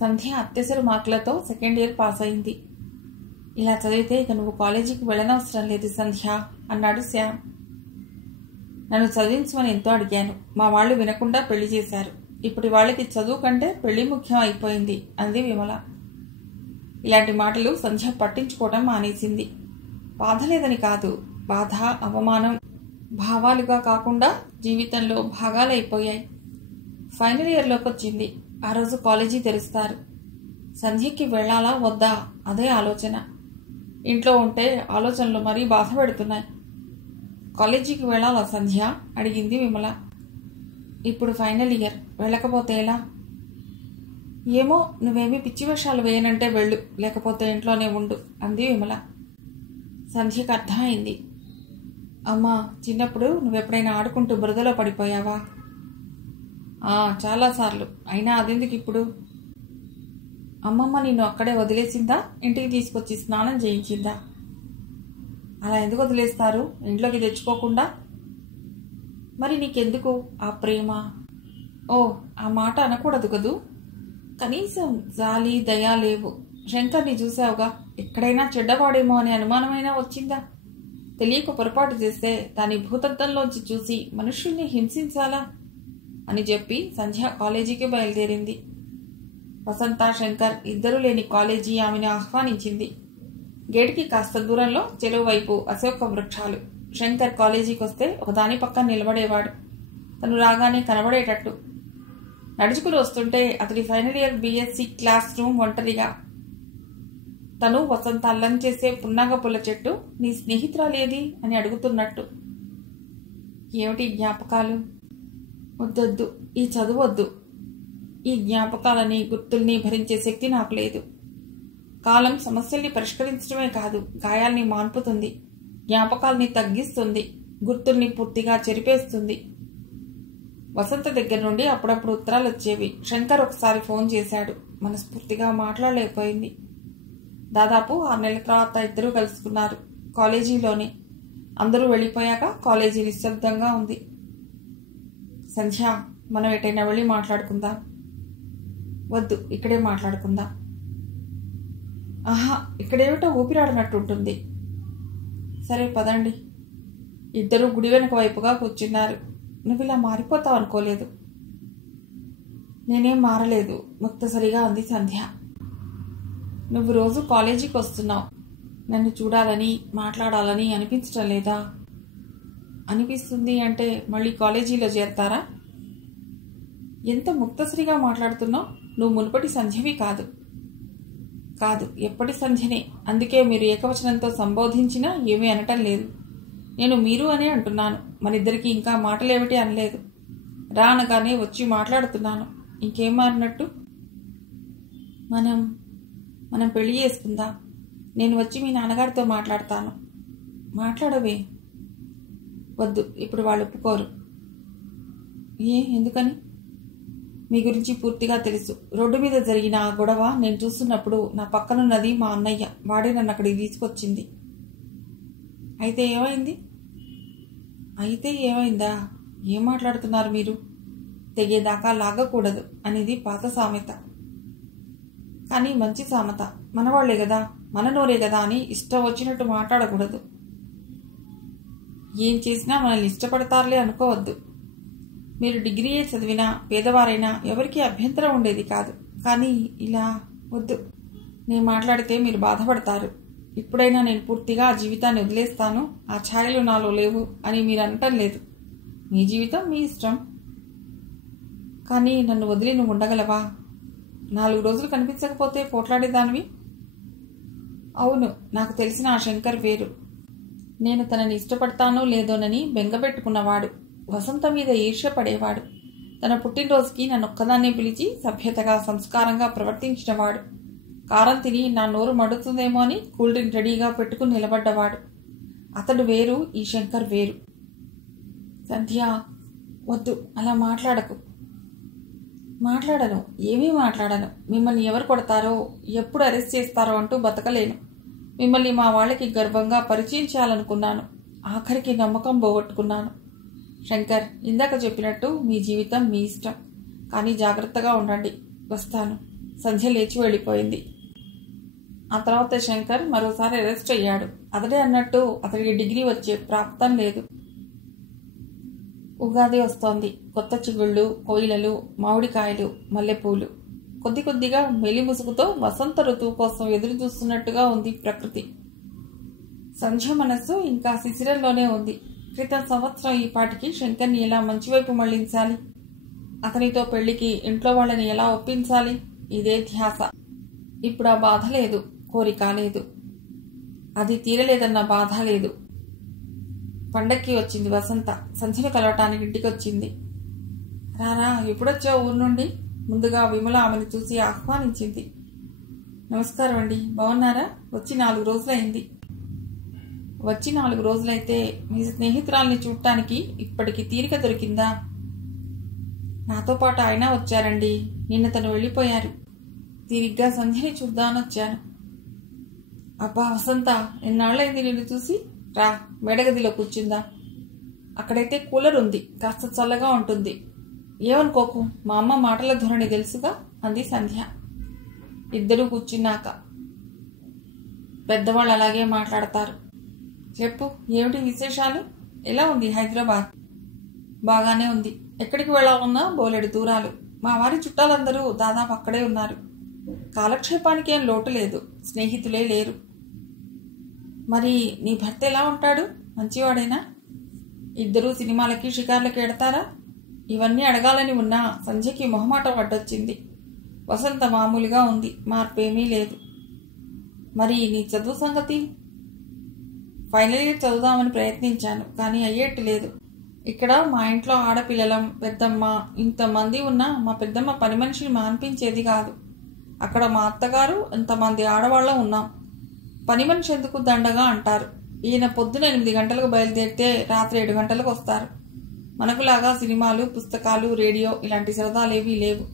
సంధ్య అత్యవసర మార్కులతో second year pass అయింది. ఇలా చదివితే ఇక నువ్వు కాలేజీకి వెళ్ళనవసరం లేదు సంధ్య అన్నాడు శ్యామ్. నన్ను చదివించమని ఎంతో అడిగాను. మా వాళ్ళు వినకుండా పెళ్లి చేశారు. ఇప్పటి వాళ్ళకి చదువు కంటే పెళ్లి ముఖ్యం అయిపోయింది అంది విమల. ఇలాంటి మాటలు సంధ్య పట్టించుకోవడం మానేసింది. బాధ లేదని కాదు, బాధ అవమానం భావాలుగా కాకుండా జీవితంలో భాగాలైపోయాయి. ఫైనల్ ఇయర్లోకి వచ్చింది. ఆ రోజు కాలేజీ తెరుస్తారు. సంధ్యకి వెళ్ళాలా వద్దా అదే ఆలోచన. ఇంట్లో ఉంటే ఆలోచనలు మరీ బాధ పెడుతున్నాయి. కాలేజీకి వెళ్ళాలా సంధ్య అడిగింది విమల. ఇప్పుడు ఫైనల్ ఇయర్, వెళ్ళకపోతే ఎలా? ఏమో, నువ్వేమీ పిచ్చి వేషాలు వేయనంటే వెళ్ళు, లేకపోతే ఇంట్లోనే ఉండు అంది విమల. సంధ్యకు అర్థమైంది. అమ్మా, చిన్నప్పుడు నువ్వెప్పుడైనా ఆడుకుంటూ బురదలో పడిపోయావా? చాలాసార్లు. అయినా అదెందుకు ఇప్పుడు? అమ్మమ్మ నిన్ను అక్కడే వదిలేసిందా, ఇంటికి తీసుకొచ్చి స్నానం చేయించిందా? అలా ఎందుకు వదిలేస్తారు ఇంట్లోకి తెచ్చుకోకుండా? మరి నీకెందుకు ఆ ప్రేమ? ఓ, ఆ మాట అనకూడదు కదూ. కనీసం జాలి దయా లేవు. శంకర్ని చూసావుగా, ఎక్కడైనా చెడ్డవాడేమో అనే అనుమానమైనా వచ్చిందా? తెలియక పొరపాటు చేస్తే దాని భూతత్వంలోంచి చూసి మనుష్యుల్ని హింసించాలా అని చెప్పి సంధ్య కాలేజీకి బయలుదేరింది. వసంత, శంకర్ ఇద్దరూ లేని కాలేజీ ఆమెను ఆహ్వానించింది. గేటుకి కాస్త దూరంలో చెరువు వైపు అశోక వృక్షాలు. శంకర్ కాలేజీకి వస్తే ఒకదాని పక్కన నిలబడేవాడు. తను రాగానే కనబడేటట్టు. నడుచుకుని వస్తుంటే అతడి final year BSc class room ఒంటరిగా. తను వసంత అల్లం చేసే పున్నాగ పుల్ల చెట్టు నీ స్నేహితురాలేది అని అడుగుతున్నట్టు. ఏమిటి జ్ఞాపకాలు? వద్దొద్దు, ఈ చదువు వద్దు. ఈ జ్ఞాపకాలని గుర్తుల్ని భరించే శక్తి నాకు లేదు. కాలం సమస్యల్ని పరిష్కరించడమే కాదు, గాయాల్ని మాన్పుతుంది, జ్ఞాపకాల్ని తగ్గిస్తుంది, గుర్తుల్ని పూర్తిగా చెరిపేస్తుంది. వసంత దగ్గర నుండి అప్పుడప్పుడు ఉత్తరాలు వచ్చేవి. శంకర్ ఒకసారి ఫోన్ చేశాడు. మనస్ఫూర్తిగా మాట్లాడలేకపోయింది. దాదాపు 6 నెలల తర్వాత ఇద్దరూ కలుసుకున్నారు కాలేజీలోనే. అందరూ వెళ్ళిపోయాక కాలేజీ నిశ్శబ్దంగా ఉంది. సంధ్య, మనం ఎటైనా వెళ్ళి మాట్లాడుకుందాం. వద్దు, ఇక్కడే మాట్లాడుకుందాం. ఆహా, ఇక్కడేమిటో ఊపిరాడినట్టుంటుంది. సరే పదండి. ఇద్దరూ గుడి వెనక వైపుగా కూర్చున్నారు. నువ్వు ఇలా మారిపోతావు అనుకోలేదు. నేనేం మారలేదు, ముక్తసరిగా అంది సంధ్య. నువ్వు రోజు కాలేజీకి వస్తున్నావు. నన్ను చూడాలని మాట్లాడాలని అనిపించటం లేదా? అనిపిస్తుంది అంటే మళ్ళీ కాలేజీలో చేరతారా? ఎంత ముక్తసరిగా మాట్లాడుతున్నావు. నువ్వు మునుపటి సంధ్యవి కాదు. కాదు, ఎప్పటి సంధ్యనే. అందుకే మీరు ఏకవచనంతో సంబోధించినా ఏమీ అనటం లేదు. నేను మీరు అనే అంటున్నాను. మనిద్దరికీ ఇంకా మాటలేమిటి అనలేదు. రా అనగానే వచ్చి మాట్లాడుతున్నాను. ఇంకేం మారినట్టు? మనం పెళ్లి చేసుకుందాం. నేను వచ్చి మీ నాన్నగారితో మాట్లాడతాను. మాట్లాడవే. వద్దు, ఇప్పుడు వాళ్ళు ఒప్పుకోరు. ఎందుకని? మీ గురించి పూర్తిగా తెలుసు. రోడ్డు మీద జరిగిన ఆ గొడవ నేను చూస్తున్నప్పుడు నా పక్కనున్నది మా అన్నయ్య. వాడే నన్ను అక్కడికి తీసుకొచ్చింది. అయితే ఏమైంది? అయితే ఏమైందా? ఏం మాట్లాడుతున్నారు మీరు? తెగేదాకా లాగకూడదు అనేది పాత సామెత. కానీ మంచి సామెత. మనవాళ్లే కదా, మన నోరే కదా అని ఇష్టం వచ్చినట్టు మాట్లాడకూడదు. ఏం చేసినా మనల్ని ఇష్టపడతారులే అనుకోవద్దు. మీరు డిగ్రీయే చదివినా పేదవారైనా ఎవరికీ అభ్యంతరం ఉండేది కాదు. కానీ ఇలా వద్దు. నేను మాట్లాడితే మీరు బాధపడతారు. ఇప్పుడైనా నేను పూర్తిగా ఆ జీవితాన్ని వదిలేస్తాను, ఆ ఛాయలు నాలో లేవు అని మీరు అనటం లేదు. మీ జీవితం మీ ఇష్టం. కానీ నన్ను వదిలి నువ్వు ఉండగలవా? 4 రోజులు కనిపించకపోతే పోట్లాడేదానివి. అవును, నాకు తెలిసిన ఆ శంకర్ వేరు. నేను తనని ఇష్టపడతానో లేదోనని బెంగపెట్టుకున్నవాడు. వసంత మీద ఈర్ష్య పడేవాడు. తన పుట్టినరోజుకి నన్నొక్కదాన్నే పిలిచి సభ్యతగా సంస్కారంగా ప్రవర్తించినవాడు. కారం తిని నా నోరు మడుతుందేమో అని కూల్ డ్రింక్ రెడీగా పెట్టుకుని నిలబడ్డవాడు. అతడు వేరు, ఈ శంకర్ వేరు. సంధ్య, వద్దు, అలా మాట్లాడకు. మాట్లాడను, ఏమీ మాట్లాడను. మిమ్మల్ని ఎవరు కొడతారో, ఎప్పుడు అరెస్ట్ చేస్తారో అంటూ బతకలేను. మిమ్మల్ని మా వాళ్ళకి గర్వంగా పరిచయం చేయాలనుకున్నాను. ఆఖరికి నమ్మకం పోగొట్టుకున్నాను. శంకర్, ఇందాక చెప్పినట్టు మీ జీవితం మీ ఇష్టం. కానీ జాగ్రత్తగా ఉండండి. వస్తాను. సంధ్య లేచి వెళ్ళిపోయింది. ఆ తర్వాత శంకర్ మరోసారి అరెస్ట్ అయ్యాడు. అతడే అన్నట్టు అతడికి డిగ్రీ వచ్చే ప్రాప్తం లేదు. ఉగాది వస్తోంది. కొత్త చిగుళ్ళు, కోయిలలు, మామిడికాయలు, మల్లెపూలు. కొద్ది కొద్దిగా మెలి ముసుగుతో వసంత ఋతువు కోసం ఎదురు చూస్తున్నట్టుగా ఉంది ప్రకృతి. సంధ్య మనస్సు ఇంకా శిశిరంలోనే ఉంది. క్రితం సంవత్సరం ఈ పాటికి శంకర్ని ఎలా మంచివైపు మళ్లించాలి, అతనితో పెళ్లికి ఇంట్లో వాళ్ళని ఎలా ఒప్పించాలి, ఇదే ధ్యాస. ఇప్పుడు ఆ బాధ లేదు, కోరిక లేదు, అది తీరలేదన్న బాధ లేదు. పండక్కి వచ్చింది వసంత. సంధ్యను కలవటానికి ఇంటికొచ్చింది. రారా, ఎప్పుడొచ్చావు ఊరు నుండి? ముందుగా విమల ఆమెను చూసి ఆహ్వానించింది. నమస్కారం అండి, బాగున్నారా? వచ్చి 4 రోజులైంది. వచ్చి 4 రోజులైతే మీ స్నేహితురాల్ని చూడటానికి ఇప్పటికి తీరిక దొరికిందా? నాతో పాటు ఆయన వచ్చారండి. నిన్న తను వెళ్ళిపోయారు. తీరిగ్గా సంధ్యని చూద్దామనొచ్చాను. అబ్బా వసంత, ఎన్నాళ్ళైంది నిన్ను చూసి. రా, మేడగదిలో కూర్చుందా. అక్కడైతే కూలర్ ఉంది, కాస్త చల్లగా ఉంటుంది. ఏమనుకోకు, మా అమ్మ మాటల ధోరణి తెలుసుగా అంది సంధ్య. ఇద్దరూ కూర్చున్నాక, పెద్దవాళ్ళు అలాగే మాట్లాడతారు. చెప్పు, ఏమిటి విశేషాలు? ఎలా ఉంది హైదరాబాద్? బాగానే ఉంది. ఎక్కడికి వెళ్ళాలన్నా బోలెడు దూరాలు. మా వారి చుట్టాలందరూ దాదాపు అక్కడే ఉన్నారు. కాలక్షేపానికి ఏం లోటు లేదు, స్నేహితులే లేరు. మరి నీ భర్త ఎలా ఉంటాడు? మంచివాడేనా? ఇద్దరూ సినిమాలకి షికార్లకి ఎడతారా? ఇవన్నీ అడగాలని ఉన్నా సంధ్యకి మొహమాటం అడ్డొచ్చింది. వసంత మామూలుగా ఉంది, మార్పేమీ లేదు. మరి నీ చదువు సంగతి? ఫైనల్ ఇయర్ చదువుదామని ప్రయత్నించాను, కానీ అయ్యేట్టు లేదు. ఇక్కడ మా ఇంట్లో ఆడపిల్లలం, పెద్దమ్మ, ఇంతమంది ఉన్నా మా పెద్దమ్మ పని మనిషిని మాన్పించేది కాదు. అక్కడ మా అత్తగారు, ఇంతమంది ఆడవాళ్ళం ఉన్నాం. పని మనిషి ఎందుకు దండగా అంటారు. ఈయన పొద్దున 8 గంటలకు బయలుదేరితే రాత్రి 7 గంటలకు వస్తారు. మనకులాగా సినిమాలు, పుస్తకాలు, రేడియో ఇలాంటి సరదాలేవీ లేవు.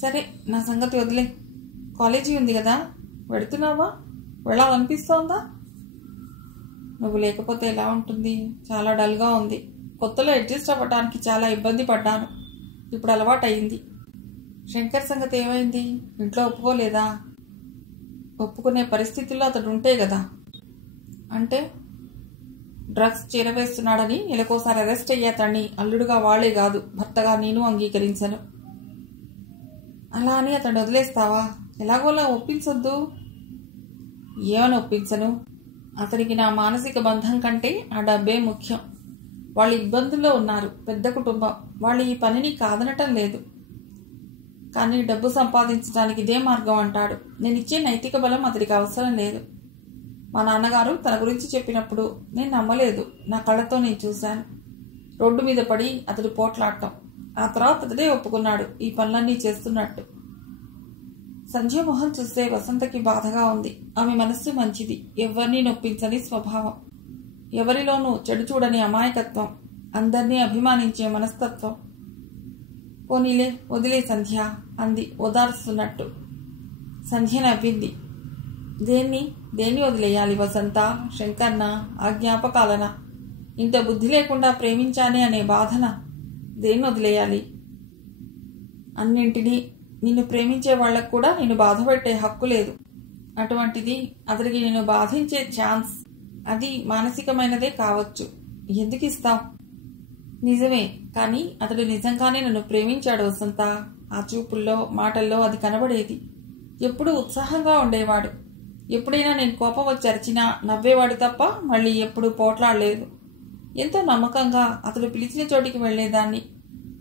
సరే, నా సంగతి వదిలే. కాలేజీ ఉంది కదా, వెడుతున్నావా? వెళ్ళాలనిపిస్తోందా? నువ్వు లేకపోతే ఎలా ఉంటుంది? చాలా డల్గా ఉంది. కొత్తలో అడ్జస్ట్ అవ్వటానికి చాలా ఇబ్బంది పడ్డాను. ఇప్పుడు అలవాటు అయింది. శంకర్ సంగతి ఏమైంది? ఇంట్లో ఒప్పుకోలేదా? ఒప్పుకునే పరిస్థితుల్లో అతడు ఉంటే కదా. అంటే డ్రగ్స్ చేరవేస్తున్నాడని నెలకోసారి అరెస్ట్ అయ్యేతాన్ని అల్లుడుగా వాళ్లే కాదు, భర్తగా నేను అంగీకరించను. అలా అని అతను వదిలేస్తావా? ఎలాగోలా ఒప్పించొద్దు. ఏమని ఒప్పించను? అతనికి నా మానసిక బంధం కంటే ఆ డబ్బే ముఖ్యం. వాళ్ళు ఇబ్బందుల్లో ఉన్నారు, పెద్ద కుటుంబం. వాళ్ళు ఈ పనిని కాదనటం లేదు, కానీ డబ్బు సంపాదించడానికి ఇదే మార్గం అంటాడు. నేనిచ్చే నైతిక బలం అతడికి అవసరం లేదు. మా నాన్నగారు తన గురించి చెప్పినప్పుడు నేను నమ్మలేదు. నా కళ్ళతో నేను చూశాను. రోడ్డు మీద పడి అతడు పోట్లాడటం. ఆ తర్వాత అతడే ఒప్పుకున్నాడు ఈ పనులన్నీ చేస్తున్నట్టు. సంధ్య మొహం చూస్తే వసంతకి బాధగా ఉంది. ఆమె మనస్సు మంచిది, ఎవరినీ నొప్పించని స్వభావం, ఎవరిలోనూ చెడు చూడని అమాయకత్వం, అందర్నీ అభిమానించే మనస్తత్వం. పోనీలే, వదిలే సంధ్య అంది ఓదార్స్తున్నట్టు. సంధ్య నవ్వింది. దేన్ని వదిలేయాలి వసంత? శంకర్న? ఆ జ్ఞాపకాలన? ఇంత బుద్ధి లేకుండా ప్రేమించానే అనే బాధన? దేన్ని వదిలేయాలి? అన్నింటినీ. నిన్ను ప్రేమించే వాళ్లకు కూడా నిన్ను బాధపెట్టే హక్కు లేదు. అటువంటిది అతడికి నిన్ను బాధించే ఛాన్స్, అది మానసికమైనదే కావచ్చు. ఎందుకు ఇస్తావు? నిజమే, కానీ అతడు నిజంగానే నన్ను ప్రేమించాడు వసంత. ఆ చూపుల్లో, మాటల్లో అది కనబడేది. ఎప్పుడూ ఉత్సాహంగా ఉండేవాడు. ఎప్పుడైనా నేను కోపం వచ్చి అరిచినా నవ్వేవాడు తప్ప మళ్ళీ ఎప్పుడూ పోట్లాడలేదు. ఎంతో నమ్మకంగా అతడు పిలిచిన చోటికి వెళ్లేదాన్ని.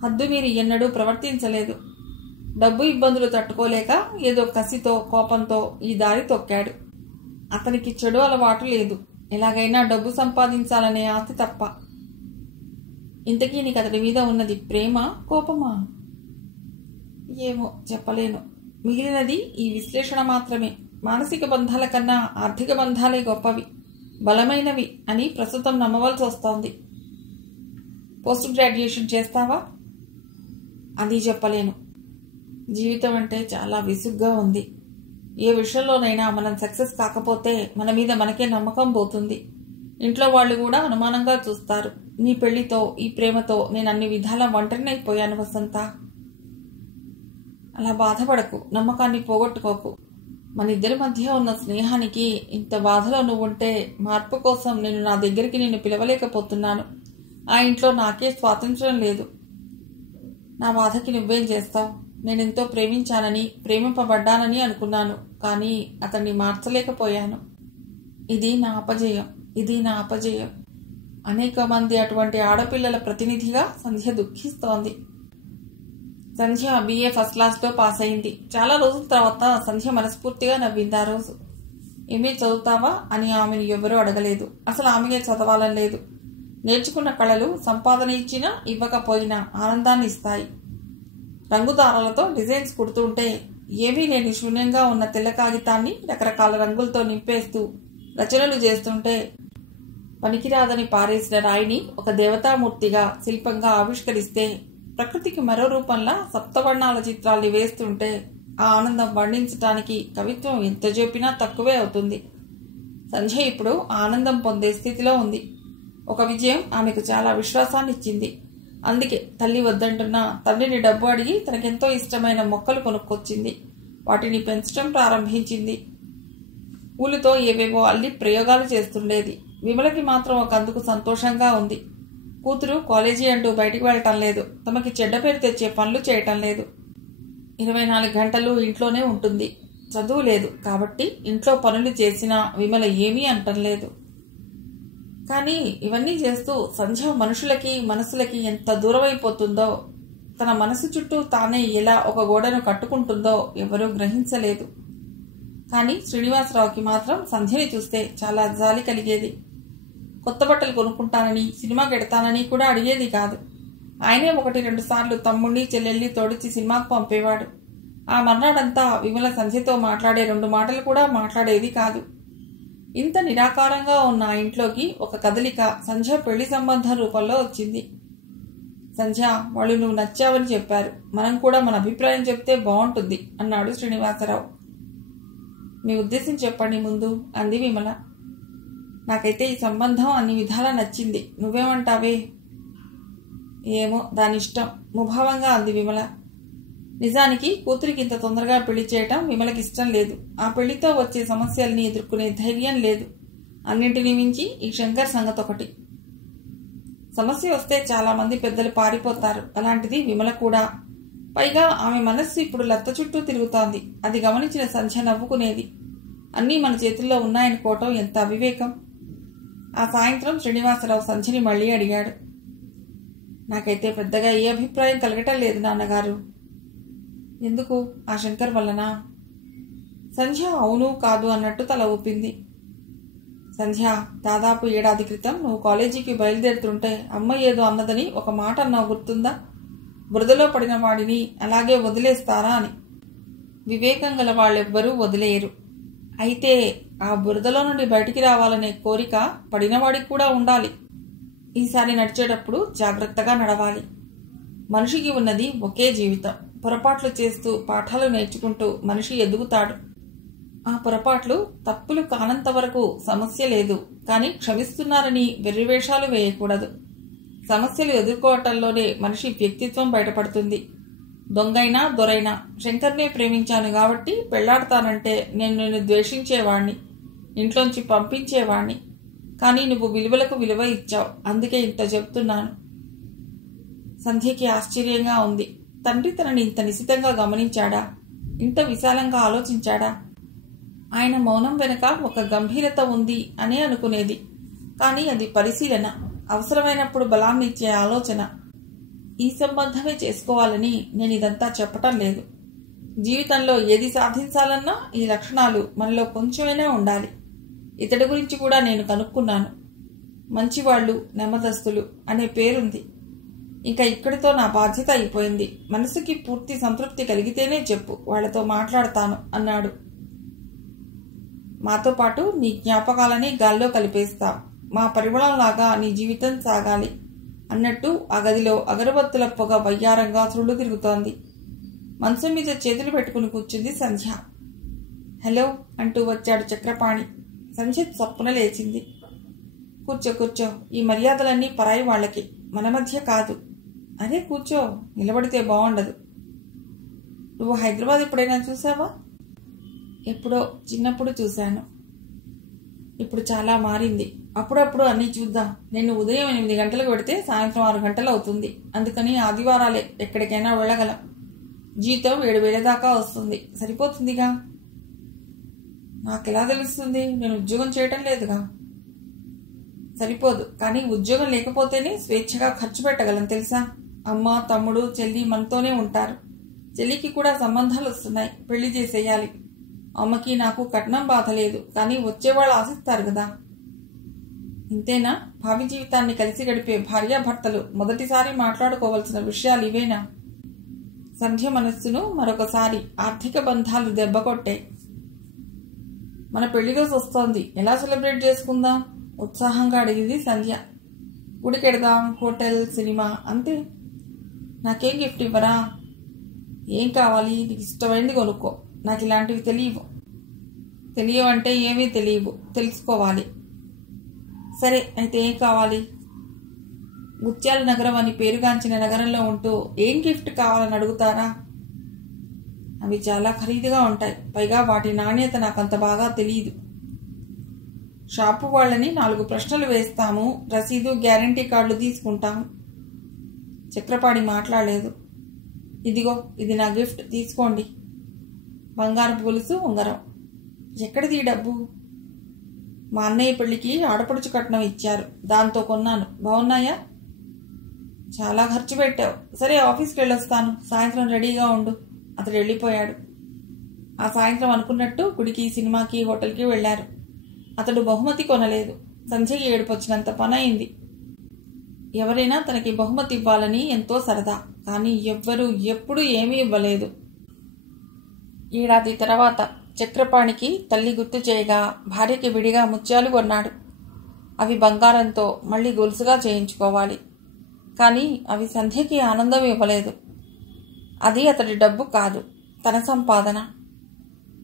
హద్దు మీరి ఎన్నడూ ప్రవర్తించలేదు. డబ్బు ఇబ్బందులు తట్టుకోలేక ఏదో కసితో, కోపంతో ఈ దారి తొక్కాడు. అతనికి చెడు అలవాటు లేదు, ఎలాగైనా డబ్బు సంపాదించాలనే ఆస్తి తప్ప. ఇంతకీ నీకు అతడి మీద ఉన్నది ప్రేమ, కోపమా? ఏమో చెప్పలేను. మిగిలినది ఈ విశ్లేషణ మాత్రమే. మానసిక బంధాల కన్నా ఆర్థిక బంధాలే గొప్పవి, బలమైనవి అని ప్రస్తుతం నమ్మవలసి వస్తోంది. పోస్ట్ గ్రాడ్యుయేషన్ చేస్తావా? అది చెప్పలేను. జీవితం అంటే చాలా విసుగ్గా ఉంది. ఏ విషయంలోనైనా మనం సక్సెస్ కాకపోతే మన మీద మనకే నమ్మకం పోతుంది. ఇంట్లో వాళ్ళు కూడా అనుమానంగా చూస్తారు. నీ పెళ్లితో, ఈ ప్రేమతో నేను అన్ని విధాల ఒంటరినైపోయాను వసంత. అలా బాధపడకు, నమ్మకాన్ని పోగొట్టుకోకు. మన ఇద్దరి మధ్య ఉన్న స్నేహానికి ఇంత బాధలో నువ్వుంటే మార్పు కోసం నేను నా దగ్గరికి నిన్ను పిలవలేకపోతున్నాను. ఆ ఇంట్లో నాకే స్వాతంత్ర్యం లేదు. నా బాధకి నువ్వేం చేస్తావు? నేనెంతో ప్రేమించానని, ప్రేమింపబడ్డానని అనుకున్నాను. కానీ అతన్ని మార్చలేకపోయాను. ఇది నా అపజయం, ఇది నా అపజయం. అనేక మంది అటువంటి ఆడపిల్లల ప్రతినిధిగా సంధ్య దుఃఖిస్తోంది. సంధ్య BA ఫస్ట్ క్లాస్లో పాస్ అయింది. చాలా రోజుల తర్వాత సంధ్య మనస్ఫూర్తిగా నవ్వింది. ఆ రోజు ఏమీ చదువుతావా అని ఆమెను ఎవరూ అడగలేదు. అసలు ఆమెనే చదవాలని లేదు. నేర్చుకున్న కళలు సంపాదన ఇచ్చినా ఇవ్వకపోయినా ఆనందాన్ని ఇస్తాయి. రంగుదారాలతో డిజైన్స్ కుడుతుంటే ఏమీ లేని శూన్యంగా ఉన్న తెల్ల కాగితాన్ని రకరకాల రంగులతో నింపేస్తూ రచనలు చేస్తుంటే పనికిరాదని పారేసిన రాయిని ఒక దేవతామూర్తిగా శిల్పంగా ఆవిష్కరిస్తే ప్రకృతికి మరో రూపంలా సప్తవర్ణాల చిత్రాల్ని వేస్తుంటే ఆ ఆనందం వర్ణించటానికి కవిత్వం ఎంత చెప్పినా తక్కువే అవుతుంది. సంధ్య ఇప్పుడు ఆనందం పొందే స్థితిలో ఉంది. ఒక విజయం ఆమెకు చాలా విశ్వాసాన్ని ఇచ్చింది. అందుకే తల్లి వద్దంటున్నా తండ్రిని డబ్బు అడిగి తనకెంతో ఇష్టమైన మొక్కలు కొనుక్కొచ్చింది. వాటిని పెంచడం ప్రారంభించింది. పూలతో ఏవేవో అల్లి ప్రయోగాలు చేస్తుండేది. విమలకి మాత్రం ఒక అందుకు సంతోషంగా ఉంది. కూతురు కాలేజీ అంటూ బయటికి వెళ్ళటం లేదు. తమకి చెడ్డ పేరు తెచ్చే పనులు చేయటం లేదు. 24 గంటలు ఇంట్లోనే ఉంటుంది. చదువు లేదు కాబట్టి ఇంట్లో పనులు చేసినా విమల ఏమీ అంటం లేదు. కానీ ఇవన్నీ చేస్తూ సంధ్య మనుషులకి మనసులకి ఎంత దూరమైపోతుందో, తన మనసు చుట్టూ తానే ఎలా ఒక గోడను కట్టుకుంటుందో ఎవరూ గ్రహించలేదు. కానీ శ్రీనివాసరావుకి మాత్రం సంధ్యని చూస్తే చాలా జాలి కలిగేది. కొత్త బట్టలు కొనుక్కుంటానని, సినిమాకి ఎడతానని కూడా అడిగేది కాదు. ఆయనే 1-2 సార్లు తమ్ముడిని చెల్లెల్ని తోడిచి సినిమాకు పంపేవాడు. ఆ మర్నాడంతా విమల సంధ్యతో మాట్లాడే 2 మాటలు కూడా మాట్లాడేది కాదు. ఇంత నిరాకారంగా ఉన్న ఆ ఇంట్లోకి ఒక కదలిక సంధ్య పెళ్లి సంబంధం రూపంలో వచ్చింది. సంధ్య, వాళ్ళు నువ్వు నచ్చావని చెప్పారు. మనం కూడా మన అభిప్రాయం చెప్తే బాగుంటుంది అన్నాడు శ్రీనివాసరావు. మీ ఉద్దేశం చెప్పండి ముందు అంది విమల. నాకైతే ఈ సంబంధం అన్ని విధాలా నచ్చింది. నువ్వేమంటావే? ఏమో, దాని ఇష్టం ముభావంగా అంది విమల. నిజానికి కూతురికి ఇంత తొందరగా పెళ్లి చేయటం విమలకి ఇష్టం లేదు. ఆ పెళ్లితో వచ్చే సమస్యల్ని ఎదుర్కొనే ధైర్యం లేదు. అన్నింటినీ మించి ఈ శంకర్ సంగతి ఒకటి. సమస్య వస్తే చాలా మంది పెద్దలు పారిపోతారు. అలాంటిది విమల కూడా. పైగా ఆమె మనస్సు ఇప్పుడు లత్త చుట్టూ తిరుగుతోంది. అది గమనించిన సంధ్య నవ్వుకునేది. అన్నీ మన చేతుల్లో ఉన్నాయనుకోవటం ఎంత అవివేకం. ఆ సాయంత్రం శ్రీనివాసరావు సంధ్యని మళ్లీ అడిగాడు. నాకైతే పెద్దగా ఏ అభిప్రాయం కలగటం లేదు నాన్నగారు. ఎందుకు? ఆ శంకర్ వల్లనా? సంధ్య అవును కాదు అన్నట్టు తల ఊపింది. సంధ్య, దాదాపు 1 ఏడాది క్రితం నువ్వు కాలేజీకి బయలుదేరుతుంటే అమ్మ ఏదో అన్నదని ఒక మాట అన్నావు, గుర్తుందా? బురదలో పడిన వాడిని అలాగే వదిలేస్తారా అని. వివేకం గల వాళ్ళెవ్వరూ వదిలేయరు. అయితే ఆ బురదలో నుండి బయటికి రావాలనే కోరిక పడినవాడికి కూడా ఉండాలి. ఈసారి నడిచేటప్పుడు జాగ్రత్తగా నడవాలి. మనిషికి ఉన్నది ఒకే జీవితం. పొరపాట్లు చేస్తూ పాఠాలు నేర్చుకుంటూ మనిషి ఎదుగుతాడు. ఆ పొరపాట్లు తప్పులు కానంత వరకు సమస్య లేదు. కానీ క్షమిస్తున్నారని వెర్రివేషాలు వేయకూడదు. సమస్యలు ఎదుర్కోవటంలోనే మనిషి వ్యక్తిత్వం బయటపడుతుంది. దొంగైనా దొరైనా శంకర్నే ప్రేమించాను కాబట్టి పెళ్లాడతానంటే నేను నిన్ను ద్వేషించేవాణ్ణి, ఇంట్లోంచి పంపించేవాణ్ణి. కానీ నువ్వు విలువలకు విలువ ఇచ్చావు. అందుకే ఇంత చెప్తున్నాను. సంధ్యకి ఆశ్చర్యంగా ఉంది. తండ్రి తనని ఇంత నిశితంగా గమనించాడా? ఇంత విశాలంగా ఆలోచించాడా? ఆయన మౌనం వెనుక ఒక గంభీరత ఉంది అనే అనుకునేది. కానీ అది పరిశీలన, అవసరమైనప్పుడు బలాన్ని ఇచ్చే ఆలోచన. ఈ సంబంధమే చేసుకోవాలని నేను ఇదంతా చెప్పటం లేదు. జీవితంలో ఏది సాధించాలన్నా ఈ లక్షణాలు మనలో కొంచెమైనా ఉండాలి. ఇతడి గురించి కూడా నేను కనుక్కున్నాను. మంచివాళ్లు, నెమ్మదస్తులు అనే పేరుంది. ఇంకా ఇక్కడితో నా బాధ్యత అయిపోయింది. మనసుకి పూర్తి సంతృప్తి కలిగితేనే చెప్పు, వాళ్లతో మాట్లాడతాను అన్నాడు. మాతో పాటు నీ జ్ఞాపకాలని గాల్లో కలిపేస్తాం. మా పరిమళంలాగా నీ జీవితం సాగాలి అన్నట్టు ఆ గదిలో అగరబత్తుల పొగ వయ్యారంగా చుళ్ళు తిరుగుతోంది. మంచం మీద చేతులు పెట్టుకుని కూర్చుంది సంధ్య. హలో అంటూ వచ్చాడు చక్రపాణి. సంధ్య చప్పున లేచింది. కూర్చో కూర్చో, ఈ మర్యాదలన్నీ పరాయి వాళ్ళకి, మన మధ్య కాదు. అరే కూర్చో, నిలబడితే బాగుండదు. నువ్వు హైదరాబాద్ ఎప్పుడైనా చూసావా? ఎప్పుడో చిన్నప్పుడు చూశాను. ఇప్పుడు చాలా మారింది. అప్పుడప్పుడు అన్నీ చూద్దాం. నేను ఉదయం 8 గంటలకు పెడితే సాయంత్రం 6 గంటలు అవుతుంది. అందుకని ఆదివారాలే ఎక్కడికైనా వెళ్ళగలం. జీతం 7,000 దాకా వస్తుంది. సరిపోతుందిగా. నాకెలా తెలుస్తుంది? నేను ఉద్యోగం చేయటం లేదుగా. సరిపోదు, కానీ ఉద్యోగం లేకపోతేనే స్వేచ్ఛగా ఖర్చు పెట్టగలం తెలుసా? అమ్మ, తమ్ముడు, చెల్లి మనతోనే ఉంటారు. చెల్లికి కూడా సంబంధాలు వస్తున్నాయి. పెళ్లి చేసేయాలి. అమ్మకి నాకు కట్నం బాధ లేదు, కానీ వచ్చేవాళ్ళు ఆశిస్తారు కదా. ఇంతేనా? భావి జీవితాన్ని కలిసి గడిపే భార్యాభర్తలు మొదటిసారి మాట్లాడుకోవాల్సిన విషయాలు ఇవేనా? సంధ్య మనస్సును మరొకసారి ఆర్థిక బంధాలు దెబ్బకొట్టే. మన పెళ్లి రోజు వస్తోంది, ఎలా సెలబ్రేట్ చేసుకుందాం? ఉత్సాహంగా అడిగింది సంధ్య. గుడికెడదాం, హోటల్, సినిమా, అంతే. నాకేం గిఫ్ట్ ఇవ్వరా? ఏం కావాలి? నీకు ఇష్టమైంది కొనుక్కో. నాకు ఇలాంటివి తెలియవంటే ఏమీ తెలియవు, తెలుసుకోవాలి. సరే, అయితే ఏం కావాలి? ముత్యాల నగరం అని పేరుగాంచిన నగరంలో ఉంటూ ఏం గిఫ్ట్ కావాలని అడుగుతారా? అవి చాలా ఖరీదుగా ఉంటాయి. పైగా వాటి నాణ్యత నాకంత బాగా తెలియదు. షాపు వాళ్ళని 4 ప్రశ్నలు వేస్తాము, రసీదు, గ్యారంటీ కార్డులు తీసుకుంటాము. చక్రపాణి మాట్లాడలేదు. ఇదిగో, ఇది నా గిఫ్ట్, తీసుకోండి. బంగారు గొలుసు, ఉంగరం. ఎక్కడిది ఈ డబ్బు? మా అన్నయ్య పెళ్లికి ఆడపడుచు కట్నం ఇచ్చారు, దాంతో కొన్నాను. బాగున్నాయా? చాలా ఖర్చు పెట్టావు. సరే, ఆఫీస్కి వెళ్ళొస్తాను. సాయంత్రం రెడీగా ఉండు. అతడు వెళ్ళిపోయాడు. ఆ సాయంత్రం అనుకున్నట్టు గుడికి, సినిమాకి, హోటల్కి వెళ్లారు. అతడు బహుమతి కొనలేదు. సంధ్యకి ఏడుపొచ్చినంత పని అయింది. ఎవరైనా తనకి బహుమతి ఇవ్వాలని ఎంతో సరదా, కానీ ఎవ్వరూ ఎప్పుడూ ఏమీ ఇవ్వలేదు. ఏడాది తర్వాత చక్రపాణికి తల్లి గుర్తు చేయగా భార్యకి విడిగా ముత్యాలు కొన్నాడు. అవి బంగారంతో మళ్ళీ గొలుసుగా చేయించుకోవాలి. కానీ అవి సంధ్యకి ఆనందం ఇవ్వలేదు. అది అతడి డబ్బు కాదు, తన సంపాదన.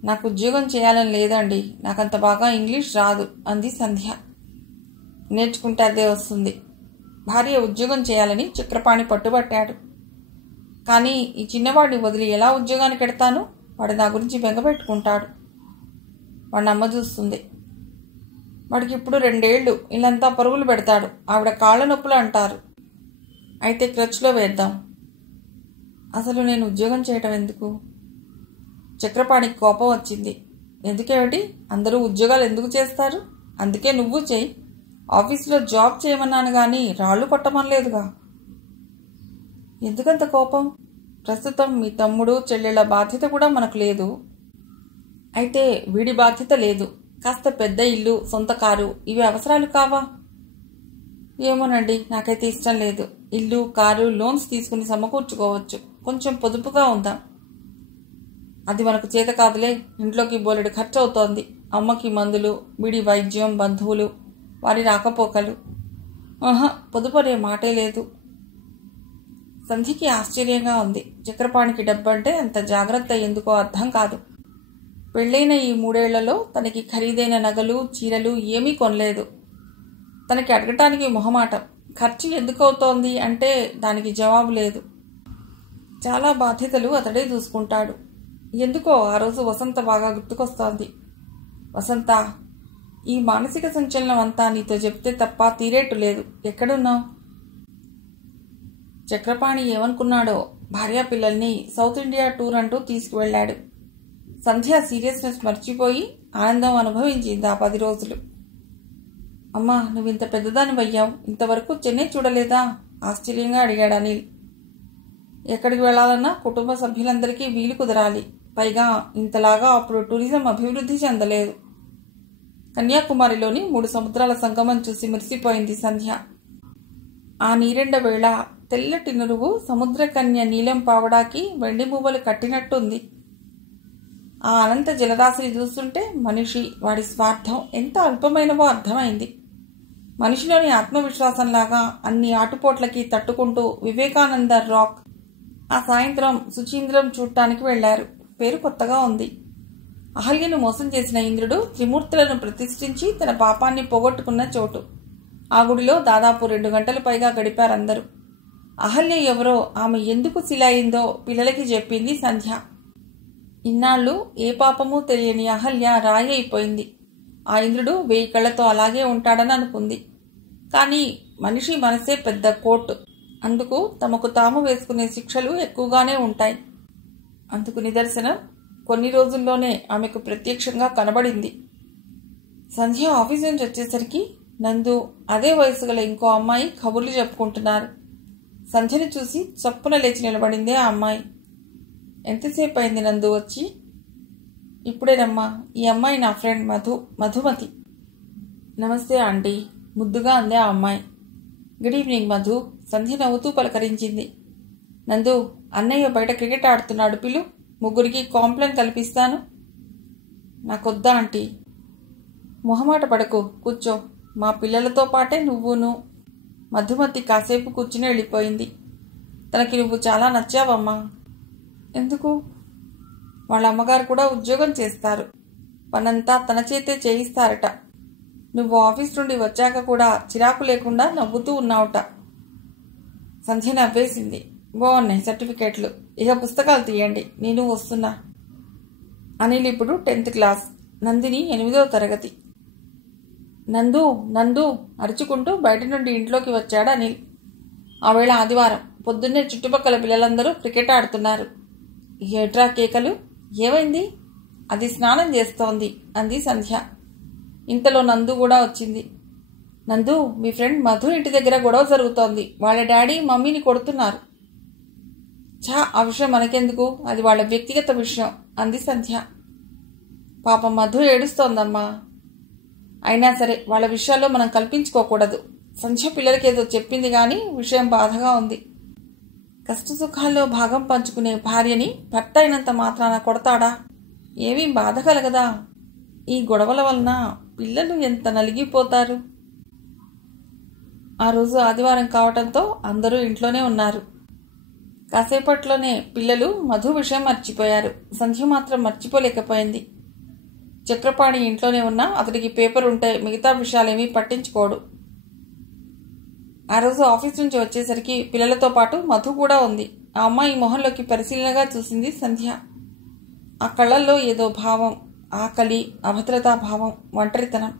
నాకు ఉద్యోగం చేయాలని లేదండి, నాకంత బాగా ఇంగ్లీష్ రాదు అంది సంధ్య. నేర్చుకుంటే అదే వస్తుంది. భార్య ఉద్యోగం చేయాలని చక్రపాణి పట్టుబట్టాడు. కానీ ఈ చిన్నవాడిని వదిలి ఎలా ఉద్యోగానికి ఎడతాను? వాడు నా గురించి బెంగపెట్టుకుంటాడు. వాడిని అమ్మ చూస్తుంది. వాడికి ఇప్పుడు 2 ఏళ్లు. ఇల్లంతా పరుగులు పెడతాడు. ఆవిడ కాళ్ళ నొప్పులు అంటారు. అయితే క్రచ్లో వేద్దాం. అసలు నేను ఉద్యోగం చేయటం ఎందుకు? చక్రపాణికి కోపం వచ్చింది. ఎందుకేమిటి? అందరూ ఉద్యోగాలు ఎందుకు చేస్తారు? అందుకే నువ్వు చెయ్యి. ఆఫీసులో జాబ్ చేయమన్నాను గాని రాళ్లు కొట్టమనలేదుగా. ఎందుకంత కోపం? ప్రస్తుతం మీ తమ్ముడు, చెల్లెళ్ళ బాధ్యత కూడా మనకు లేదు. అయితే వీడి బాధ్యత లేదు. కాస్త పెద్ద ఇల్లు, సొంత కారు, ఇవి అవసరాలు కావా? ఏమోనండి, నాకైతే ఇష్టం లేదు. ఇల్లు, కారు లోన్స్ తీసుకుని సమకూర్చుకోవచ్చు. కొంచెం పొదుపుగా ఉందాం. అది మనకు చేత కాదులే. ఇంట్లోకి బోలెడు ఖర్చు అవుతోంది. అమ్మకి మందులు, విడి వైద్యం, బంధువులు, వారి రాకపోకలు. పొదుపు అనే మాటే లేదు. సంధ్యకి ఆశ్చర్యంగా ఉంది. చక్రపాణికి డబ్బంటే అంత జాగ్రత్త ఎందుకో అర్థం కాదు. పెళ్లైన ఈ 3 ఏళ్లలో తనకి ఖరీదైన నగలు, చీరలు ఏమీ కొనలేదు. తనకి అడగటానికి మొహమాటం. ఖర్చు ఎందుకు అవుతోంది అంటే దానికి జవాబు లేదు. చాలా బాధ్యతలు అతడే చూసుకుంటాడు. ఎందుకో ఆ రోజు వసంత బాగా గుర్తుకొస్తోంది. వసంత, ఈ మానసిక సంచలనం అంతా నీతో చెప్తే తప్ప తీరేట్టు లేదు. ఎక్కడున్నావు? చక్రపాణి ఏమనుకున్నాడో భార్యా పిల్లల్ని సౌత్ ఇండియా టూర్ అంటూ తీసుకువెళ్లాడు. సంధ్య సీరియస్నెస్ మర్చిపోయి ఆనందం అనుభవించింది ఆ 10 రోజులు. అమ్మా, నువ్వింత పెద్దదానివయ్యావు, ఇంతవరకు చెన్నై చూడలేదా? ఆశ్చర్యంగా అడిగాడు అనిల్. ఎక్కడికి వెళ్లాలన్నా కుటుంబ సభ్యులందరికీ వీలు కుదరాలి. పైగా ఇంతలాగా అప్పుడు టూరిజం అభివృద్ధి చెందలేదు. కన్యాకుమారిలోని 3 సముద్రాల సంగమం చూసి మురిసిపోయింది సంధ్య. ఆ నీరెండ వేళ తెల్లటి నురుగు సముద్రకన్య నీలం పావడాకి వెండి మువ్వలు కట్టినట్టుంది. ఆ అనంత జలరాశిని చూస్తుంటే మనిషి, వాడి స్వార్థం ఎంత అల్పమైనవో అర్థమైంది. మనిషిలోని ఆత్మవిశ్వాసంలాగా అన్ని ఆటుపోట్లకి తట్టుకుంటూ వివేకానంద రాక్ ఆ సాయంత్రం సుచీంద్రం చూడటానికి వెళ్లారు. పేరు కొత్తగా ఉంది. అహల్యను మోసం చేసిన ఇంద్రుడు త్రిమూర్తులను ప్రతిష్ఠించి తన పాపాన్ని పోగొట్టుకున్న చోటు. ఆ గుడిలో దాదాపు 2 గంటలు పైగా గడిపారందరూ. అహల్య ఎవరో, ఆమె ఎందుకు శిల అయిందో పిల్లలకి చెప్పింది సంధ్య. ఇన్నాళ్ళు ఏ పాపమూ తెలియని అహల్య రాయి అయిపోయింది. ఆ ఇంద్రుడు 1000 కళ్ళతో అలాగే ఉంటాడని అనుకుంది. కానీ మనిషి మనసే పెద్ద కోర్టు. అందుకు తమకు తాము వేసుకునే శిక్షలు ఎక్కువగానే ఉంటాయి. అందుకు నిదర్శనం కొన్ని రోజుల్లోనే ఆమెకు ప్రత్యక్షంగా కనబడింది. సంధ్య ఆఫీస్ నుంచి వచ్చేసరికి నందు, అదే వయసు గల ఇంకో అమ్మాయి కబుర్లు చెప్పుకుంటున్నారు. సంధ్యని చూసి చప్పున లేచి నిలబడిందే ఆ అమ్మాయి. ఎంతసేపు అయింది నందు వచ్చి? ఇప్పుడేనమ్మా. ఈ అమ్మాయి నా ఫ్రెండ్ మధుమతి. నమస్తే ఆంటీ, ముద్దుగా అందే ఆ అమ్మాయి. గుడ్ ఈవినింగ్ మధు, సంధ్య నవ్వుతూ పలకరించింది. నందు, అన్నయ్య బయట క్రికెట్ ఆడుతున్నాడు, పిలు. ముగ్గురికి కాంప్లైంట్ కల్పిస్తాను. నాకొద్దా ఆంటీ. మొహమాట పడకు, కూర్చో. మా పిల్లలతో పాటే నువ్వును. మధుమతి కాసేపు కూర్చుని వెళ్ళిపోయింది. తనకి నువ్వు చాలా నచ్చావమ్మా. ఎందుకు? వాళ్ళ అమ్మగారు కూడా ఉద్యోగం చేస్తారు. పనంతా తన చేతే చేయిస్తారట. నువ్వు ఆఫీస్ నుండి వచ్చాక కూడా చిరాకు లేకుండా నవ్వుతూ ఉన్నావుట. సంధ్య నవ్వేసింది. బాగున్నాయి సర్టిఫికేట్లు. ఇక పుస్తకాలు తీయండి, నేను వస్తున్నా. అనిల్ ఇప్పుడు 10th క్లాస్, నందిని 8వ తరగతి. నందు నందు అరుచుకుంటూ బయట నుండి ఇంట్లోకి వచ్చాడు అనిల్. ఆవేళ ఆదివారం పొద్దున్నే చుట్టుపక్కల పిల్లలందరూ క్రికెట్ ఆడుతున్నారు. ఏట్రా కేకలు? ఏమైంది? అది స్నానం చేస్తోంది అంది సంధ్య. ఇంతలో నందు కూడా వచ్చింది. నందు, మీ ఫ్రెండ్ మధు ఇంటి దగ్గర గొడవ జరుగుతోంది. వాళ్ళ డాడీ మమ్మీని కొడుతున్నారు. ఆ విషయం మనకెందుకు, అది వాళ్ళ వ్యక్తిగత విషయం అంది సంధ్య. పాపం మధు ఏడుస్తోందమ్మా. అయినా సరే వాళ్ళ విషయాల్లో మనం కల్పించుకోకూడదు. సంధ్య పిల్లలకేదో చెప్పింది కానీ విషయం బాధగా ఉంది. కష్టసుఖాల్లో భాగం పంచుకునే భార్యని భర్త అయినంత మాత్రాన కొడతాడా? ఏమీ బాధ కలగదా? ఈ గొడవల వలన పిల్లలు ఎంత నలిగిపోతారు. ఆ రోజు ఆదివారం కావటంతో అందరూ ఇంట్లోనే ఉన్నారు. కాసేపట్లోనే పిల్లలు మధు విషయం మర్చిపోయారు. సంధ్య మాత్రం మర్చిపోలేకపోయింది. చక్రపాణి ఇంట్లోనే ఉన్నా అతడికి పేపర్ ఉంటే మిగతా విషయాలేమీ పట్టించుకోడు. ఆ రోజు ఆఫీస్ నుంచి వచ్చేసరికి పిల్లలతో పాటు మధు కూడా ఉంది. ఆ అమ్మాయి మొహంలోకి పరిశీలనగా చూసింది సంధ్య. ఆ కళ్ళల్లో ఏదో భావం, ఆకలి, అభద్రతా భావం, ఒంటరితనం,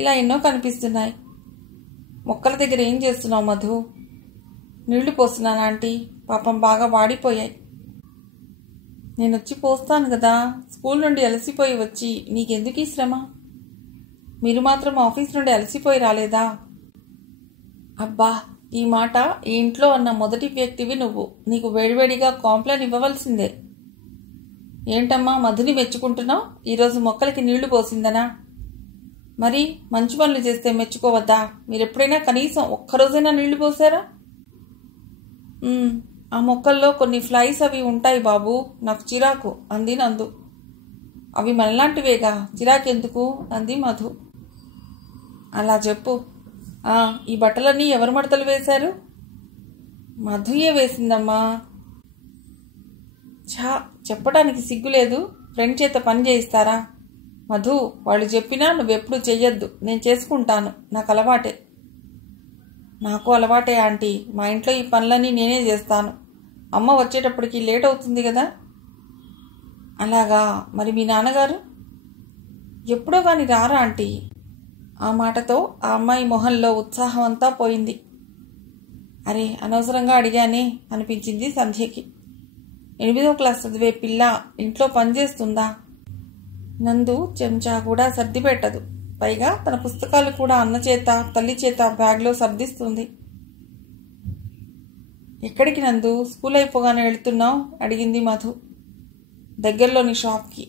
ఇలా ఎన్నో కనిపిస్తున్నాయి. మొక్కల దగ్గర ఏం చేస్తున్నావు మధు? నీళ్లు పోస్తున్నాను ఆంటీ, పాపం బాగా వాడిపోయాయి. నేనొచ్చి పోస్తాను కదా. స్కూల్ నుండి అలసిపోయి వచ్చి నీకెందుకు ఈ శ్రమ? మీరు మాత్రం ఆఫీస్ నుండి అలసిపోయి రాలేదా? అబ్బా, ఈ మాట ఈ ఇంట్లో అన్న మొదటి వ్యక్తివి నువ్వు. నీకు వేడివేడిగా కాంప్లైంట్ ఇవ్వవలసిందే. ఏంటమ్మా మధుని మెచ్చుకుంటున్నావు? ఈరోజు మొక్కలకి నీళ్లు పోసిందనా? మరి మంచి పనులు చేస్తే మెచ్చుకోవద్దా? మీరెప్పుడైనా కనీసం ఒక్కరోజైనా నీళ్లు పోసారా? ఆ మొక్కల్లో కొన్ని ఫ్లైస్ అవి ఉంటాయి బాబు, నాకు చిరాకు అంది నందు. అవి మనలాంటివేగా, చిరాకెందుకు అంది మధు. అలా చెప్పు. ఈ బట్టలన్నీ ఎవరు మడతలు వేశారు? మధుయే వేసిందమ్మా. చెప్పడానికి సిగ్గులేదు. ఫ్రెండ్ చేత పని చేయిస్తారా? మధు, వాళ్ళు చెప్పినా నువ్వెప్పుడు చెయ్యొద్దు. నేను చేసుకుంటాను, నాకు అలవాటే. నాకు అలవాటే ఆంటీ. మా ఇంట్లో ఈ పనులన్నీ నేనే చేస్తాను. అమ్మ వచ్చేటప్పటికి లేట్ అవుతుంది కదా. అలాగా? మరి మీ నాన్నగారు? ఎప్పుడో కానీ రారా ఆంటీ. ఆ మాటతో ఆ అమ్మాయి మొహంలో ఉత్సాహం అంతా పోయింది. అరే, అనవసరంగా అడిగానే అనిపించింది సంధ్యకి. 8వ క్లాస్ చదివే పిల్ల ఇంట్లో పనిచేస్తుందా? నందు చెంచా కూడా సర్ది పెట్టదు. పైగా తన పుస్తకాలు కూడా అన్న చేత తల్లి చేత బ్యాగ్లో సర్దిస్తుంది. ఎక్కడికి నందు? స్కూల్ అయిపోగానే వెళుతున్నావు అడిగింది మధు. దగ్గరలోని షాప్కి.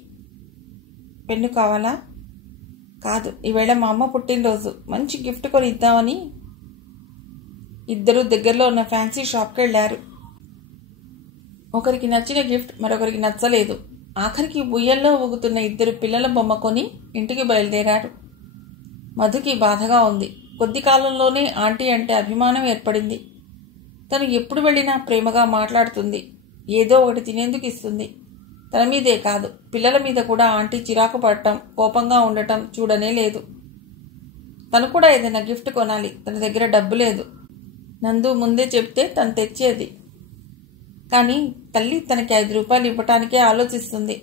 పెన్ను కావాలా? కాదు, ఈవేళ మా అమ్మ పుట్టినరోజు, మంచి గిఫ్ట్ కొని ఇద్దామని. ఇద్దరు దగ్గరలో ఉన్న ఫ్యాన్సీ షాప్కి వెళ్ళారు. ఒకరికి నచ్చిన గిఫ్ట్ మరొకరికి నచ్చలేదు. ఆఖరికి ఉయ్యల్లో ఊగుతున్న 2 పిల్లల బొమ్మ కొని ఇంటికి బయలుదేరారు. మధుకి బాధగా ఉంది. కొద్ది కాలంలోనే ఆంటీ అంటే అభిమానం ఏర్పడింది. తను ఎప్పుడు వెళ్ళినా ప్రేమగా మాట్లాడుతుంది. ఏదో ఒకటి తినేందుకు ఇస్తుంది. తన మీదే కాదు, పిల్లల మీద కూడా ఆంటీ చిరాకు పడటం, కోపంగా ఉండటం చూడనే లేదు. తను కూడా ఏదైనా గిఫ్ట్ కొనాలి. తన దగ్గర డబ్బు లేదు. నందు ముందే చెప్తే తను తెచ్చేది. కానీ తల్లి తనకి 5 రూపాయలు ఇవ్వటానికే ఆలోచిస్తుంది.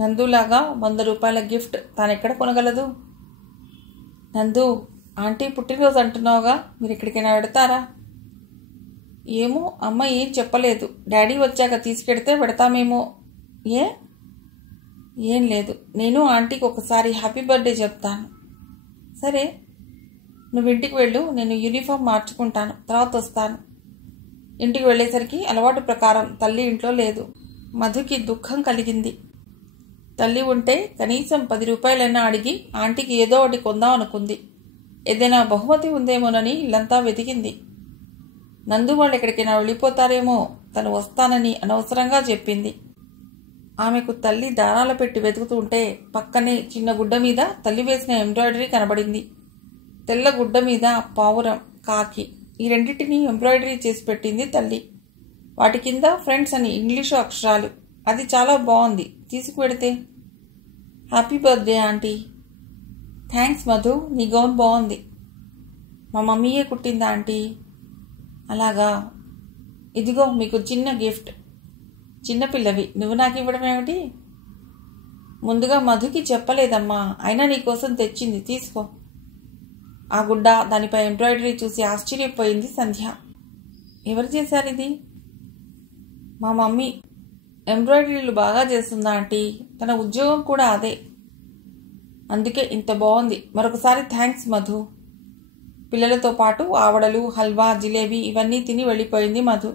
నందులాగా 100 రూపాయల గిఫ్ట్ తానెక్కడ కొనగలదు? నందు, ఆంటీ పుట్టినరోజు అంటున్నావుగా, మీరు ఎక్కడికైనా పెడతారా? ఏమో, అమ్మ ఏం చెప్పలేదు. డాడీ వచ్చాక తీసుకెడితే పెడతామేమో. ఏ? ఏం లేదు, నేను ఆంటీకి ఒకసారి హ్యాపీ బర్త్డే చెప్తాను. సరే, నువ్వు ఇంటికి వెళ్ళు, నేను యూనిఫామ్ మార్చుకుంటాను, తర్వాత వస్తాను. ఇంటికి వెళ్ళేసరికి అలవాటు ప్రకారం తల్లి ఇంట్లో లేదు. మధుకి దుఃఖం కలిగింది. తల్లి ఉంటే కనీసం 10 రూపాయలైనా అడిగి ఆంటీకి ఏదో ఒకటి కొందాం అనుకుంది. ఏదైనా బహుమతి ఉందేమోనని ఇల్లంతా వెతికింది. నందు వాళ్ళు ఎక్కడికైనా వెళ్ళిపోతారేమో, తను వస్తానని అనవసరంగా చెప్పింది. ఆమెకు తల్లి దారాలు పెట్టి వెతుకుతుంటే పక్కనే చిన్న గుడ్డ మీద తల్లి వేసిన ఎంబ్రాయిడరీ కనబడింది. తెల్ల గుడ్డ మీద పావురం, కాకి, ఈ రెండింటినీ ఎంబ్రాయిడరీ చేసి పెట్టింది తల్లి. వాటి కింద ఫ్రెండ్స్ అని ఇంగ్లీషు అక్షరాలు. అది చాలా బాగుంది, తీసుకువెడితే. Happy birthday aunty. Thanks Madhu, నీ గౌన్ బాగుంది. మా మమ్మీయే కుట్టిందా ఆంటీ? అలాగా, ఇదిగో మీకు చిన్న గిఫ్ట్. చిన్నపిల్లవి, నువ్వు నాకు ఇవ్వడం ఏమిటి? ముందుగా మధుకి చెప్పలేదమ్మా, అయినా నీకోసం తెచ్చింది, తీసుకో. ఆ గుడ్డ, దానిపై ఎంబ్రాయిడరీ చూసి ఆశ్చర్యపోయింది సంధ్య. ఎవరు చేశారు ఇది? మా మమ్మీ. ఎంబ్రాయిడరీలు బాగా చేస్తుందా ఆంటీ? తన ఉద్యోగం కూడా అదే, అందుకే ఇంత బాగుంది. మరొకసారి థ్యాంక్స్ మధు. పిల్లలతో పాటు ఆవడలు, హల్వా, జిలేబీ ఇవన్నీ తిని వెళ్ళిపోయింది మధు.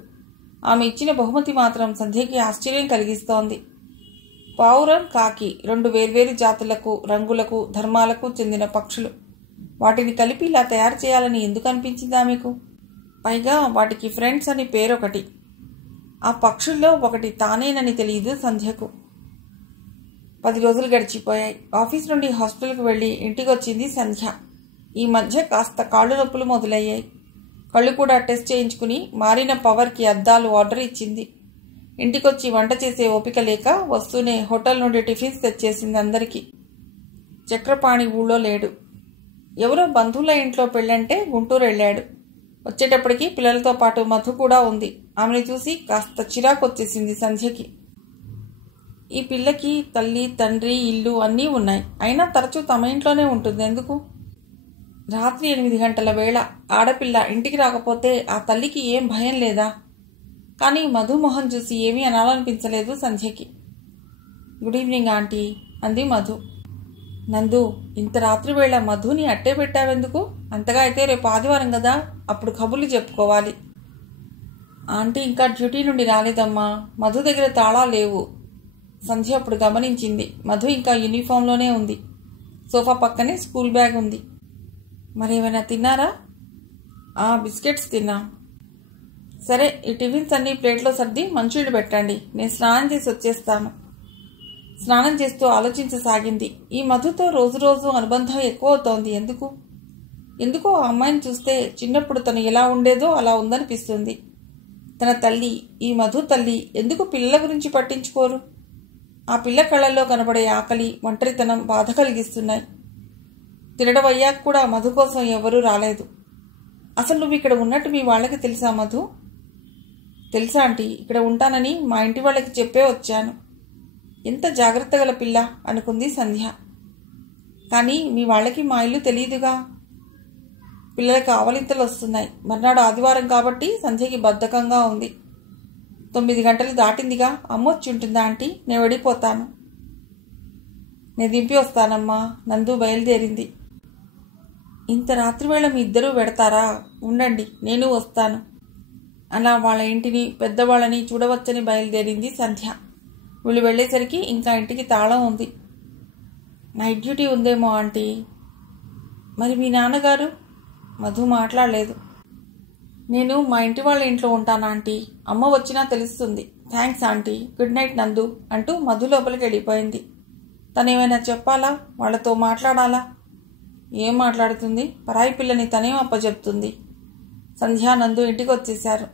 ఆమె ఇచ్చిన బహుమతి మాత్రం సంధ్యకి ఆశ్చర్యం కలిగిస్తోంది. పావురం, కాకి 2 వేర్వేరు జాతులకు, రంగులకు, ధర్మాలకు చెందిన పక్షులు. వాటిని కలిపి ఇలా తయారు చేయాలని ఎందుకు అనిపించింది ఆమెకు? పైగా వాటికి ఫ్రెండ్స్ అని పేరొకటి. ఆ పక్షుల్లో ఒకటి తానేనని తెలియదు సంధ్యకు. 10 రోజులు గడిచిపోయాయి. ఆఫీస్ నుండి హాస్పిటల్కి వెళ్ళి ఇంటికి వచ్చింది సంధ్య. ఈ మధ్య కాస్త కాళ్ళు నొప్పులు మొదలయ్యాయి. కళ్ళు కూడా టెస్ట్ చేయించుకుని మారిన పవర్కి అద్దాలు ఆర్డర్ ఇచ్చింది. ఇంటికొచ్చి వంట చేసే ఓపిక లేక వస్తూనే హోటల్ నుండి టిఫిన్స్ తెచ్చేసింది అందరికీ. చక్రపాణి ఊళ్ళో లేడు. ఎవరో బంధువుల ఇంట్లో పెళ్ళంటే గుంటూరు వెళ్ళాడు. వచ్చేటప్పటికి పిల్లలతో పాటు మధు కూడా ఉంది. ఆమెను చూసి కాస్త చిరాకు వచ్చేసింది సంధ్యకి. ఈ పిల్లకి తల్లి, తండ్రి, ఇల్లు అన్నీ ఉన్నాయి. అయినా తరచూ తమ ఇంట్లోనే ఉంటుంది ఎందుకు? రాత్రి 8 గంటల వేళ ఆడపిల్ల ఇంటికి రాకపోతే ఆ తల్లికి ఏం భయం లేదా? కానీ మధు మొహం చూసి ఏమీ అనాలనిపించలేదు సంధ్యకి. గుడ్ ఈవినింగ్ ఆంటీ అంది మధు. నందు, ఇంత రాత్రి వేళ మధుని అట్టే పెట్టావెందుకు? అంతగా అయితే రేపు ఆదివారం కదా, అప్పుడు కబుర్లు చెప్పుకోవాలి. ఆంటీ ఇంకా డ్యూటీ నుండి రాలేదమ్మా, మధు దగ్గర తాళాలు లేవు. సంధ్య అప్పుడు గమనించింది. మధు ఇంకా యూనిఫామ్లోనే ఉంది. సోఫా పక్కనే స్కూల్ బ్యాగ్ ఉంది. మరేమైనా తిన్నారా? బిస్కెట్స్ తిన్నా. సరే, ఈ టిఫిన్స్ అన్నీ ప్లేట్లో సర్ది మంచినీళ్ళు పెట్టండి, నేను స్నానం చేసి వచ్చేస్తాను. స్నానం చేస్తూ ఆలోచించసాగింది. ఈ మధుతో రోజు రోజు అనుబంధం ఎక్కువ అవుతోంది. ఎందుకో ఆ అమ్మాయిని చూస్తే చిన్నప్పుడు తను ఎలా ఉండేదో అలా ఉందనిపిస్తుంది. తన తల్లి, ఈ మధు తల్లి ఎందుకు పిల్లల గురించి పట్టించుకోరు? ఆ పిల్ల కళ్ళల్లో కనబడే ఆకలి, ఒంటరితనం బాధ కలిగిస్తున్నాయి. తినడం అయ్యాక కూడా మధు కోసం ఎవరూ రాలేదు. అసలు నువ్వు ఇక్కడ ఉన్నట్టు మీ వాళ్ళకి తెలుసా మధు? తెలుసా ఆంటీ, ఇక్కడ ఉంటానని మా ఇంటి వాళ్ళకి చెప్పే వచ్చాను. ఎంత జాగ్రత్త గల పిల్ల అనుకుంది సంధ్య. కానీ మీ వాళ్ళకి మా ఇల్లు తెలియదుగా. పిల్లలకి ఆవలింతలు వస్తున్నాయి. మర్నాడు ఆదివారం కాబట్టి సంధ్యకి బద్ధకంగా ఉంది. 9 గంటలు దాటిందిగా, అమ్మొచ్చి ఉంటుందా ఆంటీ? నేను వెళ్ళిపోతాను. నేను దింపి వస్తానమ్మా. నందు బయలుదేరింది. ఇంత రాత్రివేళ మీ ఇద్దరూ పెడతారా? ఉండండి, నేను వస్తాను. అలా వాళ్ళ ఇంటిని, పెద్దవాళ్ళని చూడవచ్చని బయలుదేరింది సంధ్య. వీళ్ళు వెళ్ళేసరికి ఇంకా ఇంటికి తాళం ఉంది. నైట్ డ్యూటీ ఉందేమో ఆంటీ. మరి మీ నాన్నగారు? మధు మాట్లాడలేదు. నేను మా ఇంటి వాళ్ళ ఇంట్లో ఉంటాను ఆంటీ, అమ్మ వచ్చినా తెలుస్తుంది. థ్యాంక్స్ ఆంటీ, గుడ్ నైట్ నందు అంటూ మధు లోపలికి వెళ్ళిపోయింది. తనేమైనా చెప్పాలా? వాళ్లతో మాట్లాడాలా? ఏం మాట్లాడుతుంది? పరాయి పిల్లని తనేం అప్పచెప్తుంది. సంధ్యా, నందు ఇంటికి వచ్చేశారు.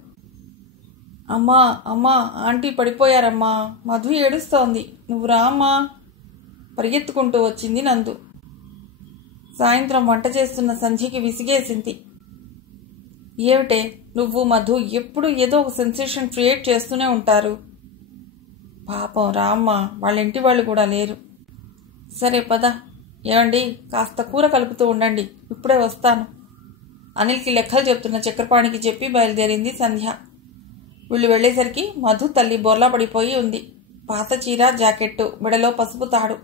అమ్మా అమ్మా, ఆంటీ పడిపోయారమ్మా, మధు ఏడుస్తోంది, నువ్వు రా అమ్మా. పరిగెత్తుకుంటూ వచ్చింది నందు. సాయంత్రం వంట చేస్తున్న సంధ్యకి విసిగేసింది. ఏమిటే నువ్వు మధు ఎప్పుడు ఏదో ఒక సెన్సేషన్ క్రియేట్ చేస్తూనే ఉంటారు. పాపం రామ్మ, వాళ్ళ ఇంటి వాళ్ళు కూడా లేరు. సరే పద. ఏమండి, కాస్త కూర కలుపుతూ ఉండండి, ఇప్పుడే వస్తాను. అనిల్కి లెక్కలు చెప్తున్న చక్రపాణికి చెప్పి బయలుదేరింది సంధ్య. వీళ్ళు వెళ్లేసరికి మధు తల్లి బోర్లా పడిపోయి ఉంది. పాత చీర, జాకెట్టు, మెడలో పసుపు తాడు.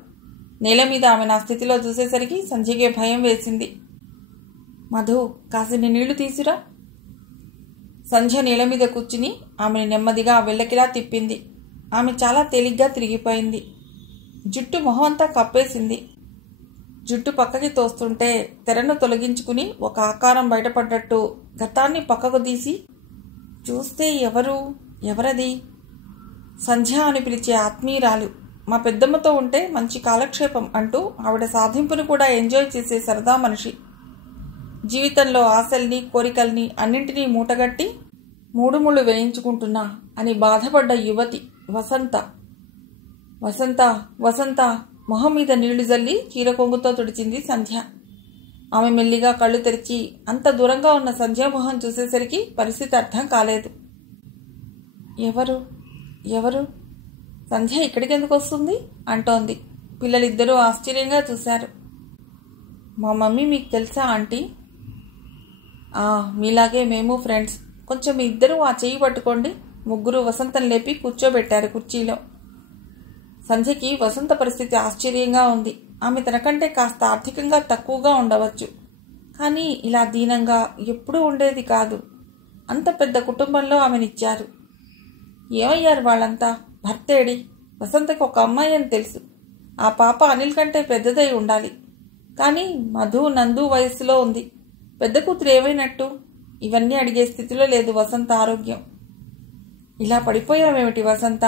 నేల మీద ఆమె నా స్థితిలో చూసేసరికి సంధ్యకే భయం వేసింది. మధు, కాసిని నీళ్లు తీసురా. సంధ్య నేల మీద కూర్చుని ఆమెను నెమ్మదిగా వెళ్ళకిలా తిప్పింది. ఆమె చాలా తేలిగ్గా తిరిగిపోయింది. జుట్టు మొహం అంతా కప్పేసింది. జుట్టు పక్కకి తోస్తుంటే తెరను తొలగించుకుని ఒక ఆకారం బయటపడ్డట్టు గతాన్ని పక్కకు తీసి చూస్తే ఎవరది? సంధ్య అని పిలిచే ఆత్మీయురాలు. మా పెద్దమ్మతో ఉంటే మంచి కాలక్షేపం అంటూ ఆవిడ సాధింపును కూడా ఎంజాయ్ చేసే సరదా మనిషి. జీవితంలో ఆశల్ని, కోరికల్ని అన్నింటినీ మూటగట్టి మూడు ముళ్ళు వేయించుకుంటున్నా అని బాధపడ్డ యువతి వసంత. వసంత వసంత మొహం మీద నీళ్లు జల్లి చీర కొంగుతో తుడిచింది సంధ్య. ఆమె మెల్లిగా కళ్ళు తెరిచి అంత దూరంగా ఉన్న సంధ్య మొహం చూసేసరికి పరిస్థితి అర్థం కాలేదు. ఎవరు? సంధ్య ఇక్కడికి ఎందుకు వస్తుంది అంటోంది. పిల్లలిద్దరూ ఆశ్చర్యంగా చూశారు. మా మమ్మీ మీకు తెలుసా ఆంటీ? మీలాగే మేము ఫ్రెండ్స్. కొంచెం మీ ఇద్దరూ ఆ చెయ్యి పట్టుకోండి. ముగ్గురు వసంతం లేపి కూర్చోబెట్టారు కుర్చీలో. సంధ్యకి వసంత పరిస్థితి ఆశ్చర్యంగా ఉంది. ఆమె తనకంటే కాస్త ఆర్థికంగా తక్కువగా ఉండవచ్చు, కానీ ఇలా దీనంగా ఎప్పుడూ ఉండేది కాదు. అంత పెద్ద కుటుంబంలో ఆమెనిచ్చారు. ఏమయ్యారు వాళ్ళంతా? భర్తేడి? వసంతకి ఒక అమ్మాయి అని తెలుసు. ఆ పాప అనిల్ కంటే పెద్దదై ఉండాలి. కానీ మధు, నందు వయస్సులో ఉంది. పెద్ద కూతురు ఏమైనట్టు? ఇవన్నీ అడిగే స్థితిలో లేదు వసంత ఆరోగ్యం. ఇలా పడిపోయావేమిటి వసంత?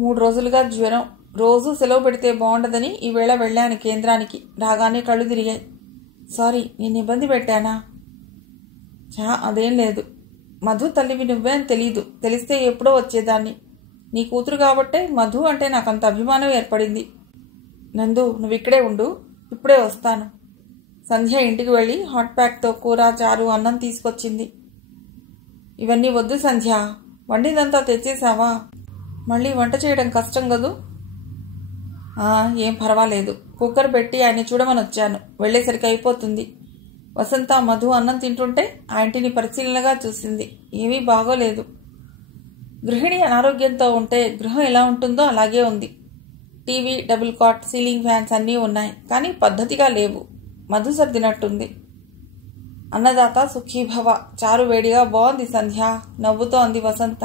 3 రోజులుగా జ్వరం. రోజూ సెలవు పెడితే బాగుండదని ఈవేళ వెళ్ళాను కేంద్రానికి. రాగానే కళ్ళు తిరిగాయి. సారీ, నేను ఇబ్బంది పెట్టానా? అదేం లేదు. మధు తల్లివి నువ్వే అని తెలీదు. తెలిస్తే ఎప్పుడో వచ్చేదాన్ని. నీ కూతురు కాబట్టే మధు అంటే నాకంత అభిమానం ఏర్పడింది. నందు, నువ్వు ఇక్కడే ఉండు, ఇప్పుడే వస్తాను. సంధ్య ఇంటికి వెళ్ళి హాట్ ప్యాక్తో కూర, చారు, అన్నం తీసుకొచ్చింది. ఇవన్నీ వద్దు సంధ్య, వండిదంతా తెచ్చేసావా? మళ్ళీ వంట చేయడం కష్టం కదూ? ఏం పర్వాలేదు. కుక్కర్ పెట్టి ఆయన చూడమని వచ్చాను. వెళ్లేసరికి అయిపోతుంది. వసంత, మధు అన్నం తింటుంటే ఆ ఇంటిని పరిశీలనగా చూసింది. ఏమీ బాగోలేదు. గృహిణి అనారోగ్యంతో ఉంటే గృహం ఎలా ఉంటుందో అలాగే ఉంది. TV, double cot, ceiling fans అన్నీ ఉన్నాయి, కానీ పద్ధతిగా లేవు. మధు సర్దినట్టుంది. అన్నదాత సుఖీభవ. చారు వేడిగా బాగుంది సంధ్య, నవ్వుతో అంది వసంత.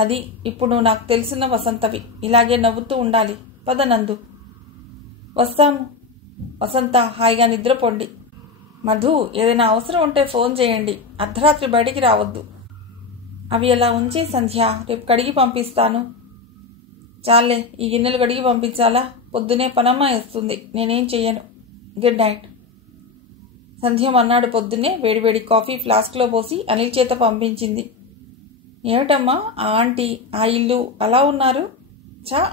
అది ఇప్పుడు నువ్వు నాకు తెలుసున్న వసంతవి. ఇలాగే నవ్వుతూ ఉండాలి. పద నందు. వస్తాము. వసంత, హాయిగా నిద్రపోండి. మధు, ఏదైనా అవసరం ఉంటే ఫోన్ చేయండి. అర్ధరాత్రి బయటికి రావద్దు. అవి అలా ఉంచే సంధ్య, రేపు కడిగి పంపిస్తాను. చాలే, ఈ గిన్నెలు కడిగి పంపించాలా? పొద్దునే పనమ్మాయి వస్తుంది, నేనేం చెయ్యను. Good night. సంధ్య మన్నాడు పొద్దున్నే వేడివేడి కాఫీ ఫ్లాస్క్లో పోసి అనిల్ చేత పంపించింది. ఏమిటమ్మా ఆ ఆంటీ, ఆ ఇల్లు అలా ఉన్నారు?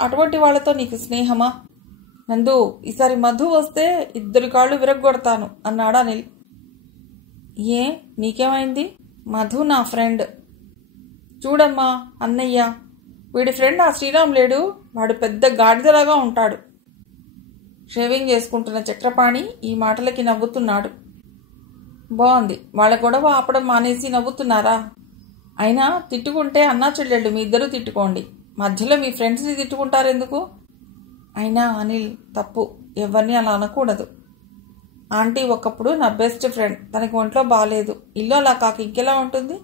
అటువంటి వాళ్లతో నీకు స్నేహమా? నందు, ఈసారి మధు వస్తే 2 కాళ్ళు విరగ్గొడతాను అన్నాడు అనిల్. ఏ, నీకేమైంది? మధు నా ఫ్రెండ్. చూడమ్మా అన్నయ్య, వీడి ఫ్రెండ్ ఆ శ్రీరామ్ లేడు, వాడు పెద్ద గాడిదలాగా ఉంటాడు. షేవింగ్ చేసుకుంటున్న చక్రపాణి ఈ మాటలకి నవ్వుతున్నాడు. బాగుంది, వాళ్ళ గొడవ ఆపడం మానేసి నవ్వుతున్నారా? అయినా తిట్టుకుంటే అన్నా చెల్లెళ్ళు మీ ఇద్దరూ తిట్టుకోండి. మధ్యలో మీ ఫ్రెండ్స్ని తిట్టుకుంటారెందుకు? అయినా అనిల్, తప్పు. ఎవరిని అలా అనకూడదు. ఆంటీ ఒకప్పుడు నా బెస్ట్ ఫ్రెండ్. తనకి ఒంట్లో బాగాలేదు. ఇల్లు అలా కాక ఇంకెలా ఉంటుంది?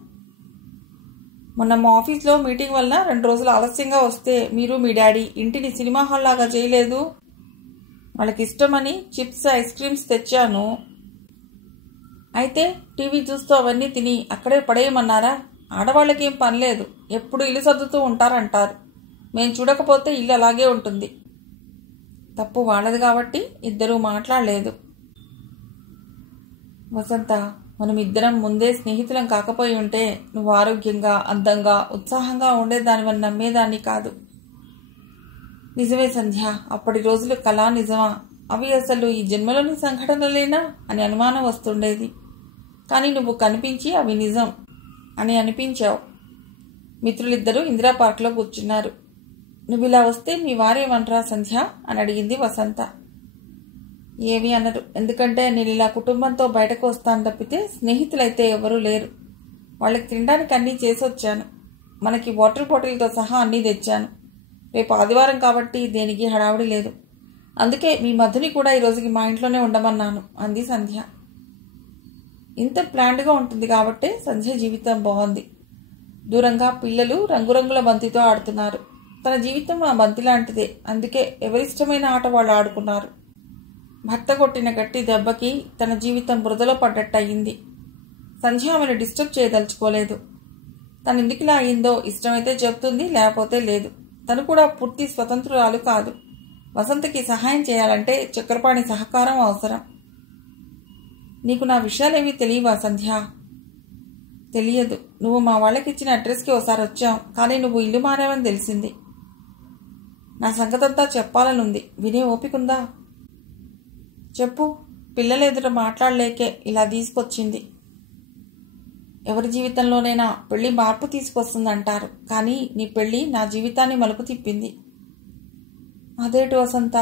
మొన్న మా ఆఫీస్లో మీటింగ్ వల్ల 2 రోజులు ఆలస్యంగా వస్తే మీరు మీ డాడీ ఇంటిని సినిమా హాల్ లాగా చేయలేదు. వాళ్ళకి ఇష్టమని చిప్స్, ఐస్ క్రీమ్స్ తెచ్చాను. అయితే టీవీ చూస్తూ అవన్నీ తిని అక్కడే పడేయమన్నారా? ఆడవాళ్ళకేం పనిలేదు, ఎప్పుడు ఇల్లు సర్దుతూ ఉంటారంటారు. మేం చూడకపోతే ఇల్లు అలాగే ఉంటుంది. తప్పు వాళ్ళది కాబట్టి ఇద్దరూ మాట్లాడలేదు. వసంత, మనం ఇద్దరం ముందే స్నేహితులం కాకపోయి ఉంటే నువ్వు ఆరోగ్యంగా, అందంగా, ఉత్సాహంగా ఉండేదానివని నమ్మేదాన్ని కాదు. నిజమే సంధ్య, అప్పటి రోజులు కళా నిజమా? అవి అసలు ఈ జన్మలోని సంఘటనలేనా అని అనుమానం వస్తుండేది. కానీ నువ్వు కనిపించి అవి నిజం అని అనిపించావు. మిత్రులిద్దరూ ఇందిరా పార్క్లో కూర్చున్నారు. నువ్వు ఇలా వస్తే మీ వారేమంటారా సంధ్య అని అడిగింది వసంత. ఏమీ అనరు, ఎందుకంటే నేను ఇలా కుటుంబంతో బయటకు వస్తాను తప్పితే స్నేహితులైతే ఎవరూ లేరు. వాళ్ళకి తినడానికి అన్నీ చేసి వచ్చాను. మనకి వాటర్ బాటిల్తో సహా అన్నీ తెచ్చాను. రేపు ఆదివారం కాబట్టి దేనికి హడావుడి లేదు. అందుకే మీ మధుని కూడా ఈరోజుకి మా ఇంట్లోనే ఉండమన్నాను అంది సంధ్య. ఇంత ప్లాండ్గా ఉంటుంది కాబట్టే సంధ్య జీవితం బాగుంది. దూరంగా పిల్లలు రంగురంగుల బంతితో ఆడుతున్నారు. తన జీవితం ఆ బంతి లాంటిదే. అందుకే ఎవరిష్టమైన ఆట వాళ్ళు ఆడుకున్నారు. భర్త కొట్టిన గట్టి దెబ్బకి తన జీవితం బురదలో పడ్డట్టు అయ్యింది. సంధ్య ఆమెను డిస్టర్బ్ చేయదలుచుకోలేదు. తను ఎందుకులా అయిందో ఇష్టమైతే చెప్తుంది, లేకపోతే లేదు. తను కూడా పూర్తి స్వతంత్రురాలు కాదు. వసంతకి సహాయం చేయాలంటే చక్రపాణి సహకారం అవసరం. నీకు నా విషయాలేమీ తెలియవా సంధ్య? తెలియదు. నువ్వు మా వాళ్ళకిచ్చిన అడ్రస్కి ఒకసారి వచ్చాం, కానీ నువ్వు ఇల్లు మారావని తెలిసింది. నా సంగతంతా చెప్పాలనుంది. వినే ఓపికందా? చెప్పు. పిల్లల ఎదుట మాట్లాడలేకే ఇలా తీసుకొచ్చింది. ఎవరి జీవితంలోనైనా పెళ్లి మార్పు తీసుకొస్తుందంటారు, కానీ నీ పెళ్లి నా జీవితాన్ని మలుపు తిప్పింది. అదేటు వసంత?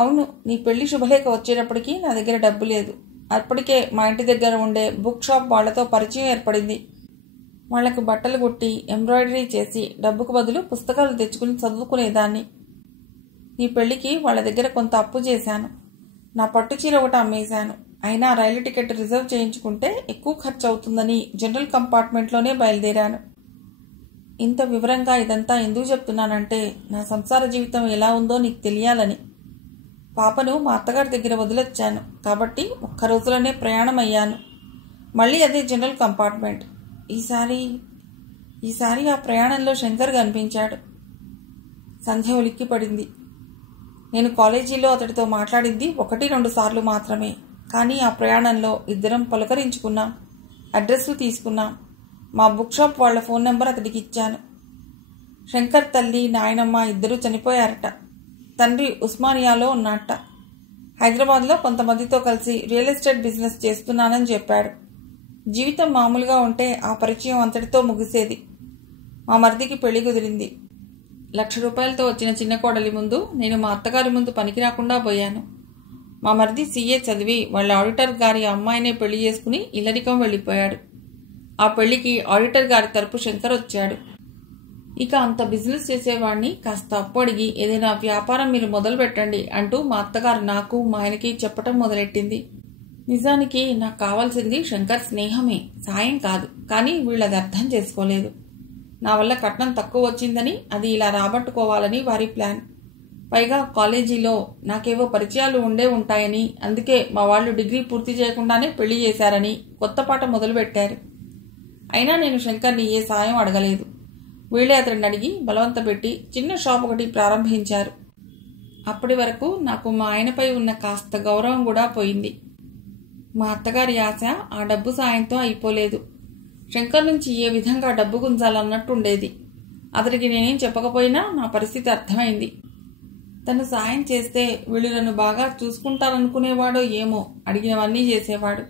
అవును, నీ పెళ్లి శుభలేఖ వచ్చేటప్పటికి నా దగ్గర డబ్బు లేదు. అప్పటికే మా ఇంటి దగ్గర ఉండే బుక్ షాప్ వాళ్లతో పరిచయం ఏర్పడింది. వాళ్లకు బట్టలు కుట్టి ఎంబ్రాయిడరీ చేసి డబ్బుకు బదులు పుస్తకాలు తెచ్చుకుని చదువుకునేదాన్ని. నీ పెళ్లికి వాళ్ళ దగ్గర కొంత అప్పు చేశాను. నా పట్టు చీర ఒకటి అమ్మేశాను. అయినా రైలు టికెట్ రిజర్వ్ చేయించుకుంటే ఎక్కువ ఖర్చు అవుతుందని జనరల్ కంపార్ట్మెంట్లోనే బయలుదేరాను. ఇంత వివరంగా ఇదంతా ఎందుకు చెప్తున్నానంటే నా సంసార జీవితం ఎలా ఉందో నీకు తెలియాలని. పాపను మా అత్తగారి దగ్గర వదిలొచ్చాను కాబట్టి ఒక్క రోజులోనే ప్రయాణం అయ్యాను. మళ్ళీ అదే జనరల్ కంపార్ట్మెంట్. ఈసారి ఆ ప్రయాణంలో శంకర్ కనిపించాడు. సంధ్య ఉలిక్కి పడింది. నేను కాలేజీలో అతడితో మాట్లాడింది 1-2 సార్లు మాత్రమే. కానీ ఆ ప్రయాణంలో ఇద్దరం పలకరించుకున్నాం, అడ్రస్లు తీసుకున్నాం. మా బుక్ షాప్ వాళ్ల ఫోన్ నెంబర్ అతడికి ఇచ్చాను. శంకర్ తల్లి నాయనమ్మ ఇద్దరూ చనిపోయారట. తండ్రి ఉస్మానియాలో ఉన్నట్ట. హైదరాబాద్లో కొంతమందితో కలిసి రియల్ ఎస్టేట్ బిజినెస్ చేస్తున్నానని చెప్పాడు. జీవితం మామూలుగా ఉంటే ఆ పరిచయం అంతటితో ముగిసేది. మా మరిదికి పెళ్లి కుదిరింది. 1,00,000 రూపాయలతో వచ్చిన చిన్న కోడలి ముందు నేను మా అత్తగారి ముందు పనికి రాకుండా పోయాను. మా మరిది CA చదివి వాళ్ళ ఆడిటర్ గారి అమ్మాయినే పెళ్లి చేసుకుని ఇల్లరికం వెళ్ళిపోయాడు. ఆ పెళ్లికి ఆడిటర్ గారి తరపు శంకర్ వచ్చాడు. ఇక అంత బిజినెస్ చేసేవాడిని కాస్త అప్పు అడిగి ఏదైనా వ్యాపారం మీరు మొదలు పెట్టండి అంటూ మా అత్తగారు నాకు మా ఆయనకి చెప్పటం మొదలెట్టింది. నిజానికి నాకు కావాల్సింది శంకర్ స్నేహమే, సాయం కాదు. కానీ వీళ్ళది అర్థం చేసుకోలేదు. నా వల్ల కట్నం తక్కువ వచ్చిందని అది ఇలా రాబట్టుకోవాలని వారి ప్లాన్. పైగా కాలేజీలో నాకేవో పరిచయాలు ఉండే ఉంటాయని, అందుకే మా వాళ్ళు డిగ్రీ పూర్తి చేయకుండానే పెళ్లి చేశారని కొత్త పాట మొదలుపెట్టారు. అయినా నేను శంకర్ని ఏ సాయం అడగలేదు. వీళ్లే అతడిని అడిగి బలవంత పెట్టి చిన్న షాప్ ఒకటి ప్రారంభించారు. అప్పటి వరకు నాకు మా ఆయనపై ఉన్న కాస్త గౌరవం కూడా పోయింది. మా అత్తగారి ఆశ ఆ డబ్బు సాయంతో అయిపోలేదు. శంకర్ నుంచి ఏ విధంగా డబ్బు గుంజాలన్నట్టుండేది. అతడికి నేనేం చెప్పకపోయినా నా పరిస్థితి అర్థమైంది. తను సాయం చేస్తే వీళ్ళు నన్ను బాగా చూసుకుంటారనుకునేవాడో ఏమో, అడిగినవన్నీ చేసేవాడు.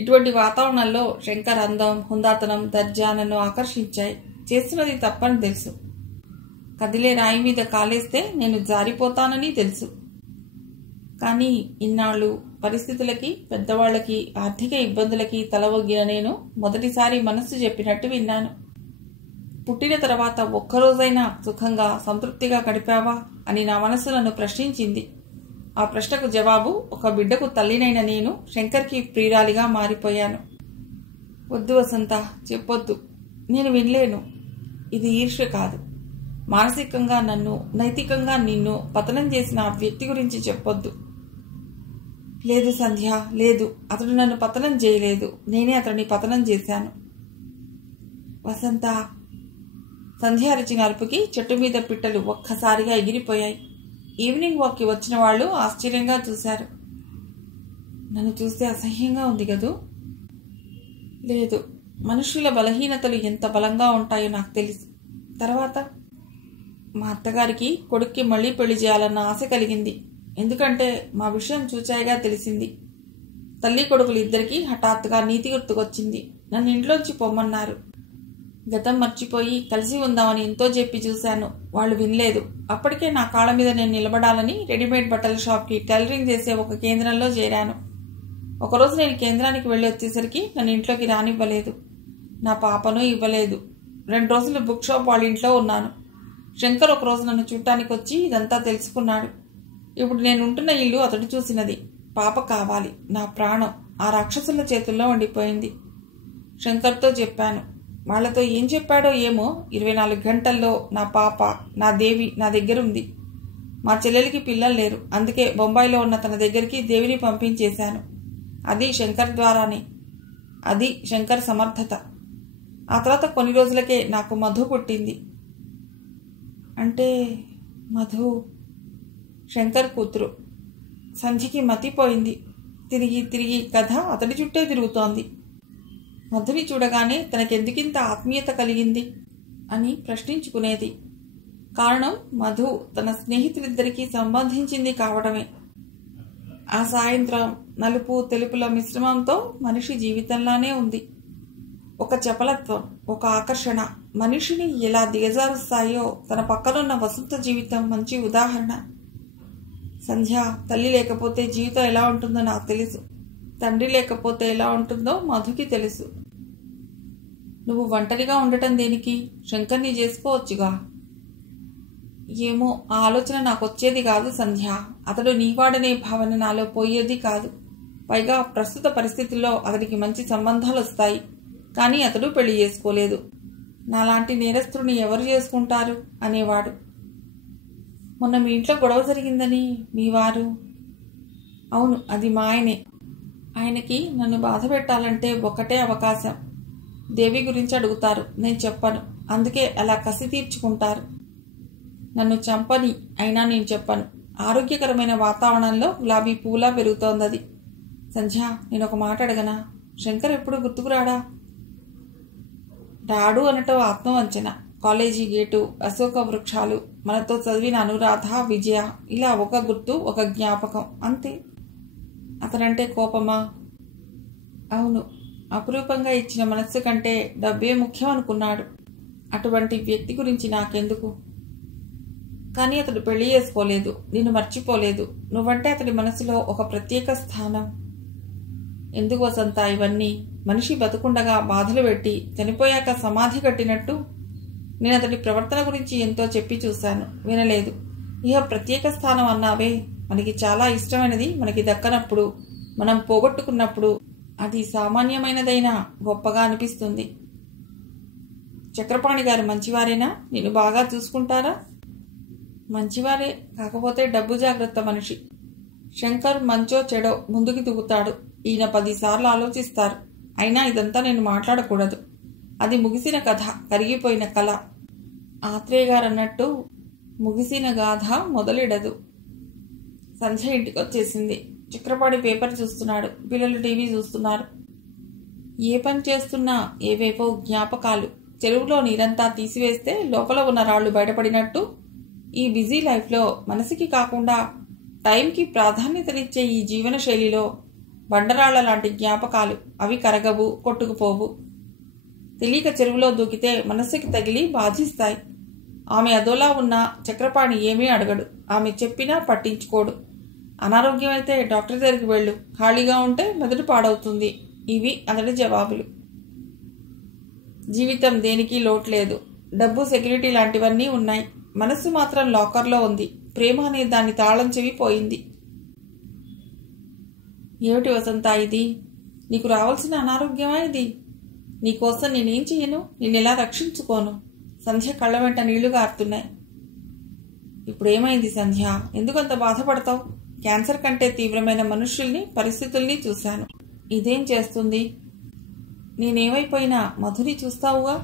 ఇటువంటి వాతావరణంలో శంకర్ అందం, హుందాతనం, దర్జా నన్ను ఆకర్షించాయి. చేస్తున్నది తప్పని తెలుసు. కదిలే రాయి మీద కాలేస్తే నేను జారిపోతానని తెలుసు. కానీ ఇన్నాళ్ళు పరిస్థితులకి, పెద్దవాళ్లకి, ఆర్థిక ఇబ్బందులకి తలవొగ్గిన నేను మొదటిసారి మనస్సు చెప్పినట్టు విన్నాను. పుట్టిన తర్వాత ఒక్కరోజైనా సుఖంగా, సంతృప్తిగా గడిపావా అని నా మనస్సు నన్ను ప్రశ్నించింది. ఆ ప్రశ్నకు జవాబు, ఒక బిడ్డకు తల్లినైన నేను శంకర్కి ప్రియురాలిగా మారిపోయాను. వద్దు వసంత, చెప్పొద్దు. నేను వినలేను. ఇది ఈర్ష్య కాదు. మానసికంగా నన్ను, నైతికంగా నిన్ను పతనం చేసిన ఆ వ్యక్తి గురించి చెప్పొద్దు. లేదు సంధ్య, లేదు. అతడు నన్ను పతనం చేయలేదు. నేనే అతడిని పతనం చేశాను. వసంత. సంధ్య అరిచిన అరుపుకి చెట్టు మీద పిట్టలు ఒక్కసారిగా ఎగిరిపోయాయి. ఈవినింగ్ వాక్కి వచ్చిన వాళ్ళు ఆశ్చర్యంగా చూశారు. నన్ను చూస్తే అసహ్యంగా ఉంది కదూ? లేదు, మనుషుల బలహీనతలు ఎంత బలంగా ఉంటాయో నాకు తెలుసు. తర్వాత మా అత్తగారికి కొడుక్కి మళ్లీ పెళ్లి చేయాలన్న ఆశ కలిగింది. ఎందుకంటే మా విషయం చూచాయిగా తెలిసింది. తల్లి కొడుకులు ఇద్దరికీ హఠాత్తుగా నీతి గుర్తుకొచ్చింది. నన్ను ఇంట్లోంచి పొమ్మన్నారు. గతం మర్చిపోయి కలిసి ఉందామని ఎంతో చెప్పి చూశాను. వాళ్ళు వినలేదు. అప్పటికే నా కాళ్ళ మీద నేను నిలబడాలని రెడీమేడ్ బట్టల షాప్కి టైలరింగ్ చేసే ఒక కేంద్రంలో చేరాను. ఒకరోజు నేను కేంద్రానికి వెళ్ళి వచ్చేసరికి నన్ను ఇంట్లోకి రానివ్వలేదు. నా పాపను ఇవ్వలేదు. 2 రోజులు బుక్ షాప్ వాళ్ళ ఇంట్లో ఉన్నాను. శంకర్ ఒకరోజు నన్ను చూడటానికి వచ్చి ఇదంతా తెలుసుకున్నాడు. ఇప్పుడు నేను ఉంటున్న ఇల్లు అతడు చూసినది. పాప కావాలి, నా ప్రాణం ఆ రాక్షసుల చేతుల్లో ఉండిపోయింది. శంకర్తో చెప్పాను. వాళ్లతో ఏం చెప్పాడో ఏమో. 24 గంటల్లో నా పాప, నా దేవి నా దగ్గర ఉంది. మా చెల్లెలికి పిల్లలు లేరు. అందుకే బొంబాయిలో ఉన్న తన దగ్గరికి దేవిని పంపించేశాను. అది శంకర్ ద్వారానే. అది శంకర్ సమర్థత. ఆ తర్వాత కొన్ని రోజులకే నాకు మధు పుట్టింది. అంటే మధు శంకర్ కూతురు. సంధ్యకి మతిపోయింది. తిరిగి తిరిగి కథ అతడి చుట్టే తిరుగుతోంది. మధుని చూడగానే తనకెందుకింత ఆత్మీయత కలిగింది అని ప్రశ్నించుకునేది. కారణం మధు తన స్నేహితులిద్దరికీ సంబంధించింది కావడమే. ఆ సాయంత్రం నలుపు తెలుపుల మిశ్రమంతో మనిషి జీవితంలానే ఉంది. ఒక చపలత్వం, ఒక ఆకర్షణ మనిషిని ఎలా దిగజారుస్తాయో తన పక్కనున్న వసంత జీవితం మంచి ఉదాహరణ. సంధ్య తల్లి లేకపోతే జీవితం ఎలా ఉంటుందో నాకు తెలుసు. తండ్రి లేకపోతే ఎలా ఉంటుందో మధుకి తెలుసు. నువ్వు ఒంటరిగా ఉండటం దేనికి? శంకర్ని చేసుకోవచ్చుగా. ఏమో, ఆ ఆలోచన నాకు వచ్చేది కాదు సంధ్య. అతడు నీవాడనే భావన నాలో పోయేది కాదు. పైగా ప్రస్తుత పరిస్థితుల్లో అతడికి మంచి సంబంధాలు వస్తాయి. కానీ అతడు పెళ్లి చేసుకోలేదు. నాలాంటి నేరస్తుడిని ఎవరు చేసుకుంటారు అనేవాడు. మొన్న మీ ఇంట్లో గొడవ జరిగిందని మీ వారు? అవును, అది మా ఆయనే. ఆయనకి నన్ను బాధ పెట్టాలంటే ఒక్కటే అవకాశం. దేవి గురించి అడుగుతారు, నేను చెప్పను. అందుకే అలా కసి తీర్చుకుంటారు. నన్ను చంపని, అయినా నేను చెప్పను. ఆరోగ్యకరమైన వాతావరణంలో గులాబీ పూలా పెరుగుతోందది. సంధ్య, నేను ఒక మాట అడగనా? శంకర్ ఎప్పుడు గుర్తుకురాడా? రాడు అనటం ఆత్మవంచన. కాలేజీ గేటు, అశోక వృక్షాలు, మనతో చదివిన అనురాధ, విజయ, ఇలా ఒక గుర్తు, ఒక జ్ఞాపకం, అంతే. అతనంటే కోపమా? అవును, అపురూపంగా ఇచ్చిన మనస్సు కంటే డబ్బే ముఖ్యం అనుకున్నాడు. అటువంటి వ్యక్తి గురించి నాకెందుకు? కానీ అతడు పెళ్లి చేసుకోలేదు, నిన్ను మర్చిపోలేదు. నువ్వంటే అతడి మనసులో ఒక ప్రత్యేక స్థానం. ఎందుకు వసంత ఇవన్నీ? మనిషి బతుకుండగా బాధలు పెట్టి చనిపోయాక సమాధి కట్టినట్టు నేను అతడి ప్రవర్తన గురించి ఎంతో చెప్పి చూశాను, వినలేదు. ఇహ ప్రత్యేక స్థానం అన్నావే, మనకి చాలా ఇష్టమైనది మనకి దక్కనప్పుడు, మనం పోగొట్టుకున్నప్పుడు అది సామాన్యమైనదైనా గొప్పగా అనిపిస్తుంది. చక్రపాణి గారు మంచివారేనా? నిన్ను బాగా చూసుకుంటారా? మంచివారే, కాకపోతే డబ్బు జాగ్రత్త మనిషి. శంకర్ మంచో చెడో ముందుకు దిగుతాడు. ఈయన 10 సార్లు ఆలోచిస్తారు. అయినా ఇదంతా నేను మాట్లాడకూడదు. అది ముగిసిన కథ, కరిగిపోయిన కళ. ఆత్రేయ గారు అన్నట్టు ముగిసిన గాథ మొదలెడదు. సంధ్య ఇంటికి వచ్చేసింది. చక్రపాణి పేపర్ చూస్తున్నాడు. పిల్లలు టీవీ చూస్తున్నారు. ఏ పని చేస్తున్నా ఏవేవో జ్ఞాపకాలు. చెరువులో నీరంతా తీసివేస్తే లోపల ఉన్న రాళ్లు బయటపడినట్టు ఈ బిజీ లైఫ్లో మనసుకి కాకుండా టైంకి ప్రాధాన్యతనిచ్చే ఈ జీవన శైలిలో బండరాళ్ల లాంటి జ్ఞాపకాలు. అవి కరగవు, కొట్టుకుపోవు. తెలియక చెరువులో దూకితే మనస్సుకి తగిలి బాధిస్తాయి. ఆమె అదోలా ఉన్నా చక్రపాణి ఏమీ అడగడు. ఆమె చెప్పినా పట్టించుకోడు. అనారోగ్యమైతే డాక్టర్ దగ్గరికి వెళ్ళు, ఖాళీగా ఉంటే మెదడు పాడవుతుంది. ఇవి అతడి జవాబులు. జీవితం దేనికి లోట్లేదు. డబ్బు, సెక్యూరిటీ లాంటివన్నీ ఉన్నాయి. మనస్సు మాత్రం లాకర్లో ఉంది. ప్రేమ అనే దాని తాళం చెవి పోయింది. ఏమిటి వసంత ఇది? నీకు రావాల్సిన అనారోగ్యమా ఇది? నీకోసం నేనేం చెయ్యను? నిన్నెలా రక్షించుకోను? సంధ్య కళ్ళ వెంట నీళ్లు గారుతున్నాయి. ఇప్పుడేమైంది సంధ్య? ఎందుకంత బాధపడతావు? క్యాన్సర్ కంటే తీవ్రమైన మనుష్యుల్ని, పరిస్థితుల్ని చూశాను. ఇదేం చేస్తుంది? నేనేమైపోయినా మధుని చూస్తావుగా.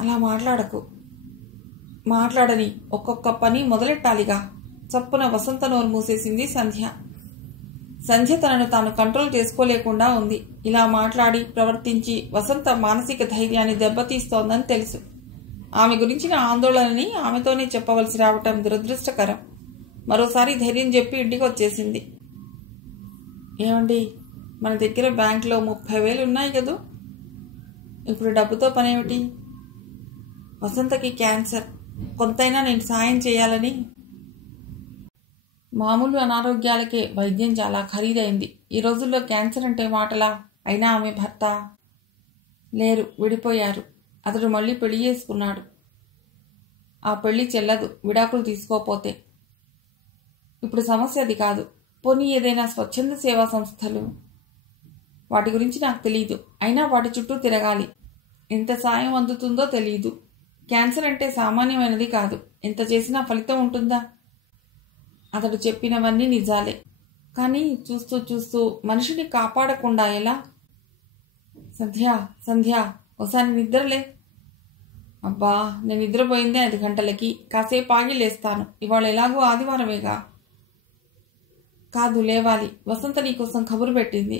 అలా మాట్లాడకు. మాట్లాడని. ఒక్కొక్క పని మొదలెట్టాలిగా. చప్పున వసంత నోరు మూసేసింది సంధ్య. సంధ్య తనను తాను కంట్రోల్ చేసుకోలేకుండా ఉంది. ఇలా మాట్లాడి ప్రవర్తించి వసంత మానసిక ధైర్యాన్ని దెబ్బతీస్తోందని తెలుసు. ఆమె గురించిన ఆందోళనని ఆమెతోనే చెప్పవలసి రావటం దురదృష్టకరం. మరోసారి ధైర్యం చెప్పి ఇంటికి వచ్చేసింది. ఏమండి, మన దగ్గర బ్యాంకులో 30,000 ఉన్నాయి కదూ? ఇప్పుడు డబ్బుతో పనేమిటి? వసంతకి క్యాన్సర్, కొంతైనా నేను సాయం చేయాలని. మామూలు అనారోగ్యాలకే వైద్యం చాలా ఖరీదైంది. ఈ రోజుల్లో క్యాన్సర్ అంటే మాటలా? అయినా ఆమె భర్త లేరు, విడిపోయారు. అతడు మళ్ళీ పెళ్లి చేసుకున్నాడు. ఆ పెళ్లి చెల్లదు విడాకులు తీసుకోపోతే. ఇప్పుడు సమస్య అది కాదు. పోనీ ఏదైనా స్వచ్ఛంద సేవా సంస్థలు, వాటి గురించి నాకు తెలియదు. అయినా వాటి చుట్టూ తిరగాలి. ఎంత సాయం అందుతుందో తెలియదు. క్యాన్సర్ అంటే సామాన్యమైనది కాదు. ఎంత చేసినా ఫలితం ఉంటుందా? అతడు చెప్పినవన్నీ నిజాలే. కానీ చూస్తూ చూస్తూ మనిషిని కాపాడకుండా ఎలా? సంధ్య, సంధ్య, ఒకసారి నిద్రలే. అబ్బా, నేను నిద్రపోయిందే 5 గంటలకి. కాసేపు ఆగి లేస్తాను. ఇవాళ ఎలాగో ఆదివారమేగా. కాదు, లేవాలి. వసంత నీకోసం కబురు పెట్టింది.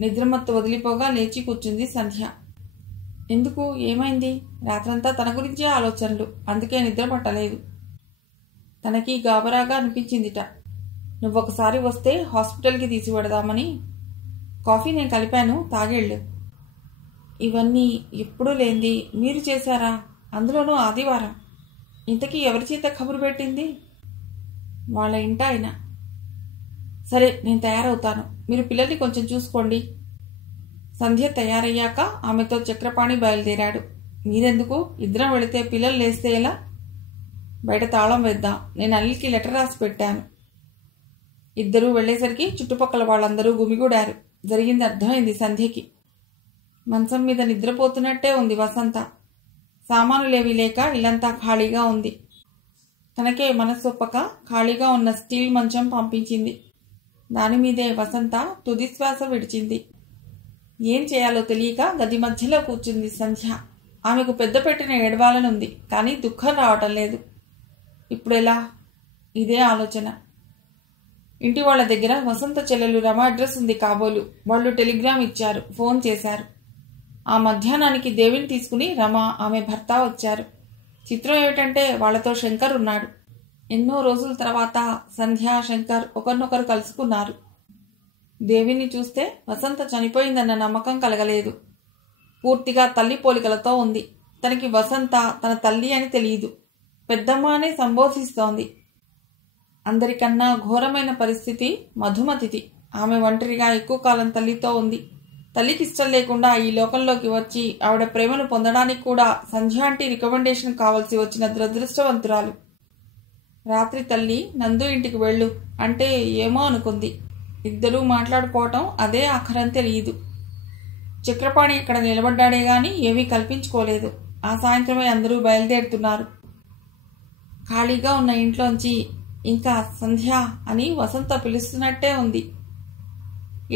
నిద్రమత్తు వదిలిపోగా లేచి కూర్చుంది సంధ్య. ఎందుకు, ఏమైంది? రాత్రంతా తన గురించే ఆలోచనలు. అందుకే నిద్ర పట్టలేదు. తనకి గాబరాగా అనిపించిందిట. నువ్వొకసారి వస్తే హాస్పిటల్కి తీసిపెడదామని. కాఫీ నేను కలిపాను, తాగేళ్ళు. ఇవన్నీ ఎప్పుడూ లేంది మీరు చేశారా? అందులోనూ ఆదివారం. ఇంతకీ ఎవరి చేత కబురు పెట్టింది? వాళ్ళ ఇంట ఆయన. సరే, నేను తయారవుతాను. మీరు పిల్లల్ని కొంచెం చూసుకోండి. సంధ్య తయారయ్యాక ఆమెతో చక్రపాణి బయలుదేరాడు. మీరెందుకు? ఇద్దరం వెళితే పిల్లలు లేస్తే ఎలా? బయట తాళం వేద్దాం. నేను అనిల్కి లెటర్ రాసి పెట్టాను. ఇద్దరూ వెళ్లేసరికి చుట్టుపక్కల వాళ్ళందరూ గుమిగూడారు. జరిగింది అర్థమైంది సంధ్యకి. మంచం మీద నిద్రపోతున్నట్టే ఉంది వసంత. సామానులేవీ లేక ఇల్లంతా ఖాళీగా ఉంది. తనకే మనసొప్పక ఖాళీగా ఉన్న స్టీల్ మంచం పంపించింది. దానిమీదే వసంత తుదిశ్వాస విడిచింది. ఏం చేయాలో తెలియక గది మధ్యలో కూర్చుంది సంధ్య. ఆమెకు పెద్ద పెట్టిన ఏడవాలనుంది, కానీ దుఃఖం రావటం లేదు. ఇప్పుడెలా? ఇదే ఆలోచన. ఇంటి వాళ్ల దగ్గర వసంత చెల్లెలు రమ అడ్రస్ ఉంది కాబోలు. వాళ్ళు టెలిగ్రామ్ ఇచ్చారు, ఫోన్ చేశారు. ఆ మధ్యాహ్నానికి దేవిని తీసుకుని రమ, ఆమె భర్త వచ్చారు. చిత్రం ఏమిటంటే వాళ్లతో శంకర్ ఉన్నాడు. ఎన్నో రోజుల తర్వాత సంధ్య, శంకర్ ఒకరినొకరు కలుసుకున్నారు. దేవిని చూస్తే వసంత చనిపోయిందన్న నమ్మకం కలగలేదు. పూర్తిగా తల్లి పోలికలతో ఉంది. తనకి వసంత తన తల్లి అని తెలియదు. పెద్దమ్మ అనే సంబోధిస్తోంది. అందరికన్నా ఘోరమైన పరిస్థితి మధుమతిది. ఆమె ఒంటరిగా ఎక్కువ కాలం తల్లితో ఉంది. తల్లికి ఇష్టం లేకుండా ఈ లోకంలోకి వచ్చి ఆవిడ ప్రేమను పొందడానికి కూడా సంధ్యాంటి రికమెండేషన్ కావలసి వచ్చిన దురదృష్టవంతురాలు. రాత్రి తల్లి నందు ఇంటికి వెళ్ళు అంటే ఏమో అనుకుంది. ఇద్దరూ మాట్లాడుకోవటం అదే ఆఖరని తెలియదు. చక్రపాణి ఇక్కడ నిలబడ్డాడే గాని ఏమీ కల్పించుకోలేదు. ఆ సాయంత్రమే అందరూ బయలుదేరుతున్నారు. ఖాళీగా ఉన్న ఇంట్లోంచి ఇంకా సంధ్య అని వసంత పిలుస్తున్నట్టే ఉంది.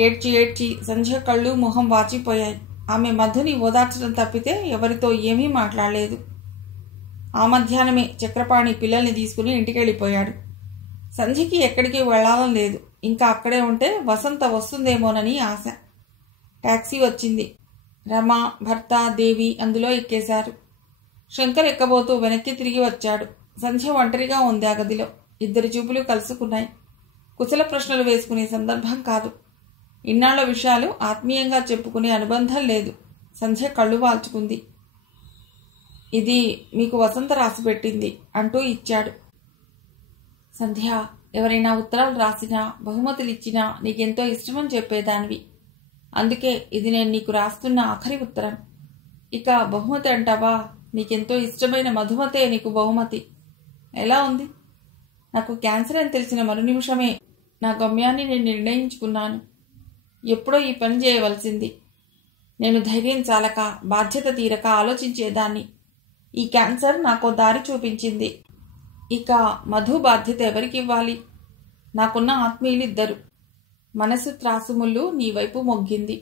ఏడ్చి ఏడ్చి సంధ్య కళ్ళు మొహం వాచిపోయాయి. ఆమె మధుని ఓదార్చడం తప్పితే ఎవరితో ఏమీ మాట్లాడలేదు. ఆ మధ్యాహ్నమే చక్రపాణి పిల్లల్ని తీసుకుని ఇంటికెళ్ళిపోయాడు. సంధ్యకి ఎక్కడికి వెళ్లాలని లేదు. ఇంకా అక్కడే ఉంటే వసంత వస్తుందేమోనని ఆశ. టాక్సీ వచ్చింది. రమ, భర్త, దేవి అందులో ఎక్కేశారు. శంకర్ ఎక్కబోతూ వెనక్కి తిరిగి వచ్చాడు. సంధ్య ఒంటరిగా ఉంది ఆ గదిలో. ఇద్దరి చూపులు కలుసుకున్నాయి. కుశల ప్రశ్నలు వేసుకునే సందర్భం కాదు. ఇన్నాళ్ల విషయాలు ఆత్మీయంగా చెప్పుకునే అనుబంధం లేదు. సంధ్య కళ్ళు వాల్చుకుంది. ఇది మీకు వసంత రాసి పెట్టింది అంటూ ఇచ్చాడు. సంధ్య, ఎవరైనా ఉత్తరాలు రాసినా, బహుమతులిచ్చినా నీకెంతో ఇష్టమని చెప్పేదానివి. అందుకే ఇది నేను నీకు రాస్తున్న ఆఖరి ఉత్తరం. ఇక బహుమతి అంటావా? నీకెంతో ఇష్టమైన మధుమతే నీకు బహుమతి. ఎలా ఉంది? నాకు క్యాన్సర్ అని తెలిసిన మరు నిమిషమే నా గమ్యాన్ని నేను నిర్ణయించుకున్నాను. ఎప్పుడో ఈ పని చేయవలసింది. నేను ధైర్యం చాలక, బాధ్యత తీరక ఆలోచించేదాన్ని. ఈ క్యాన్సర్ నాకో దారి చూపించింది. ఇక మధు బాధ్యత ఎవరికి ఇవ్వాలి? నాకున్న ఆత్మీయులిద్దరు. మనసు త్రాసుముళ్ళు నీ వైపు మొగ్గింది.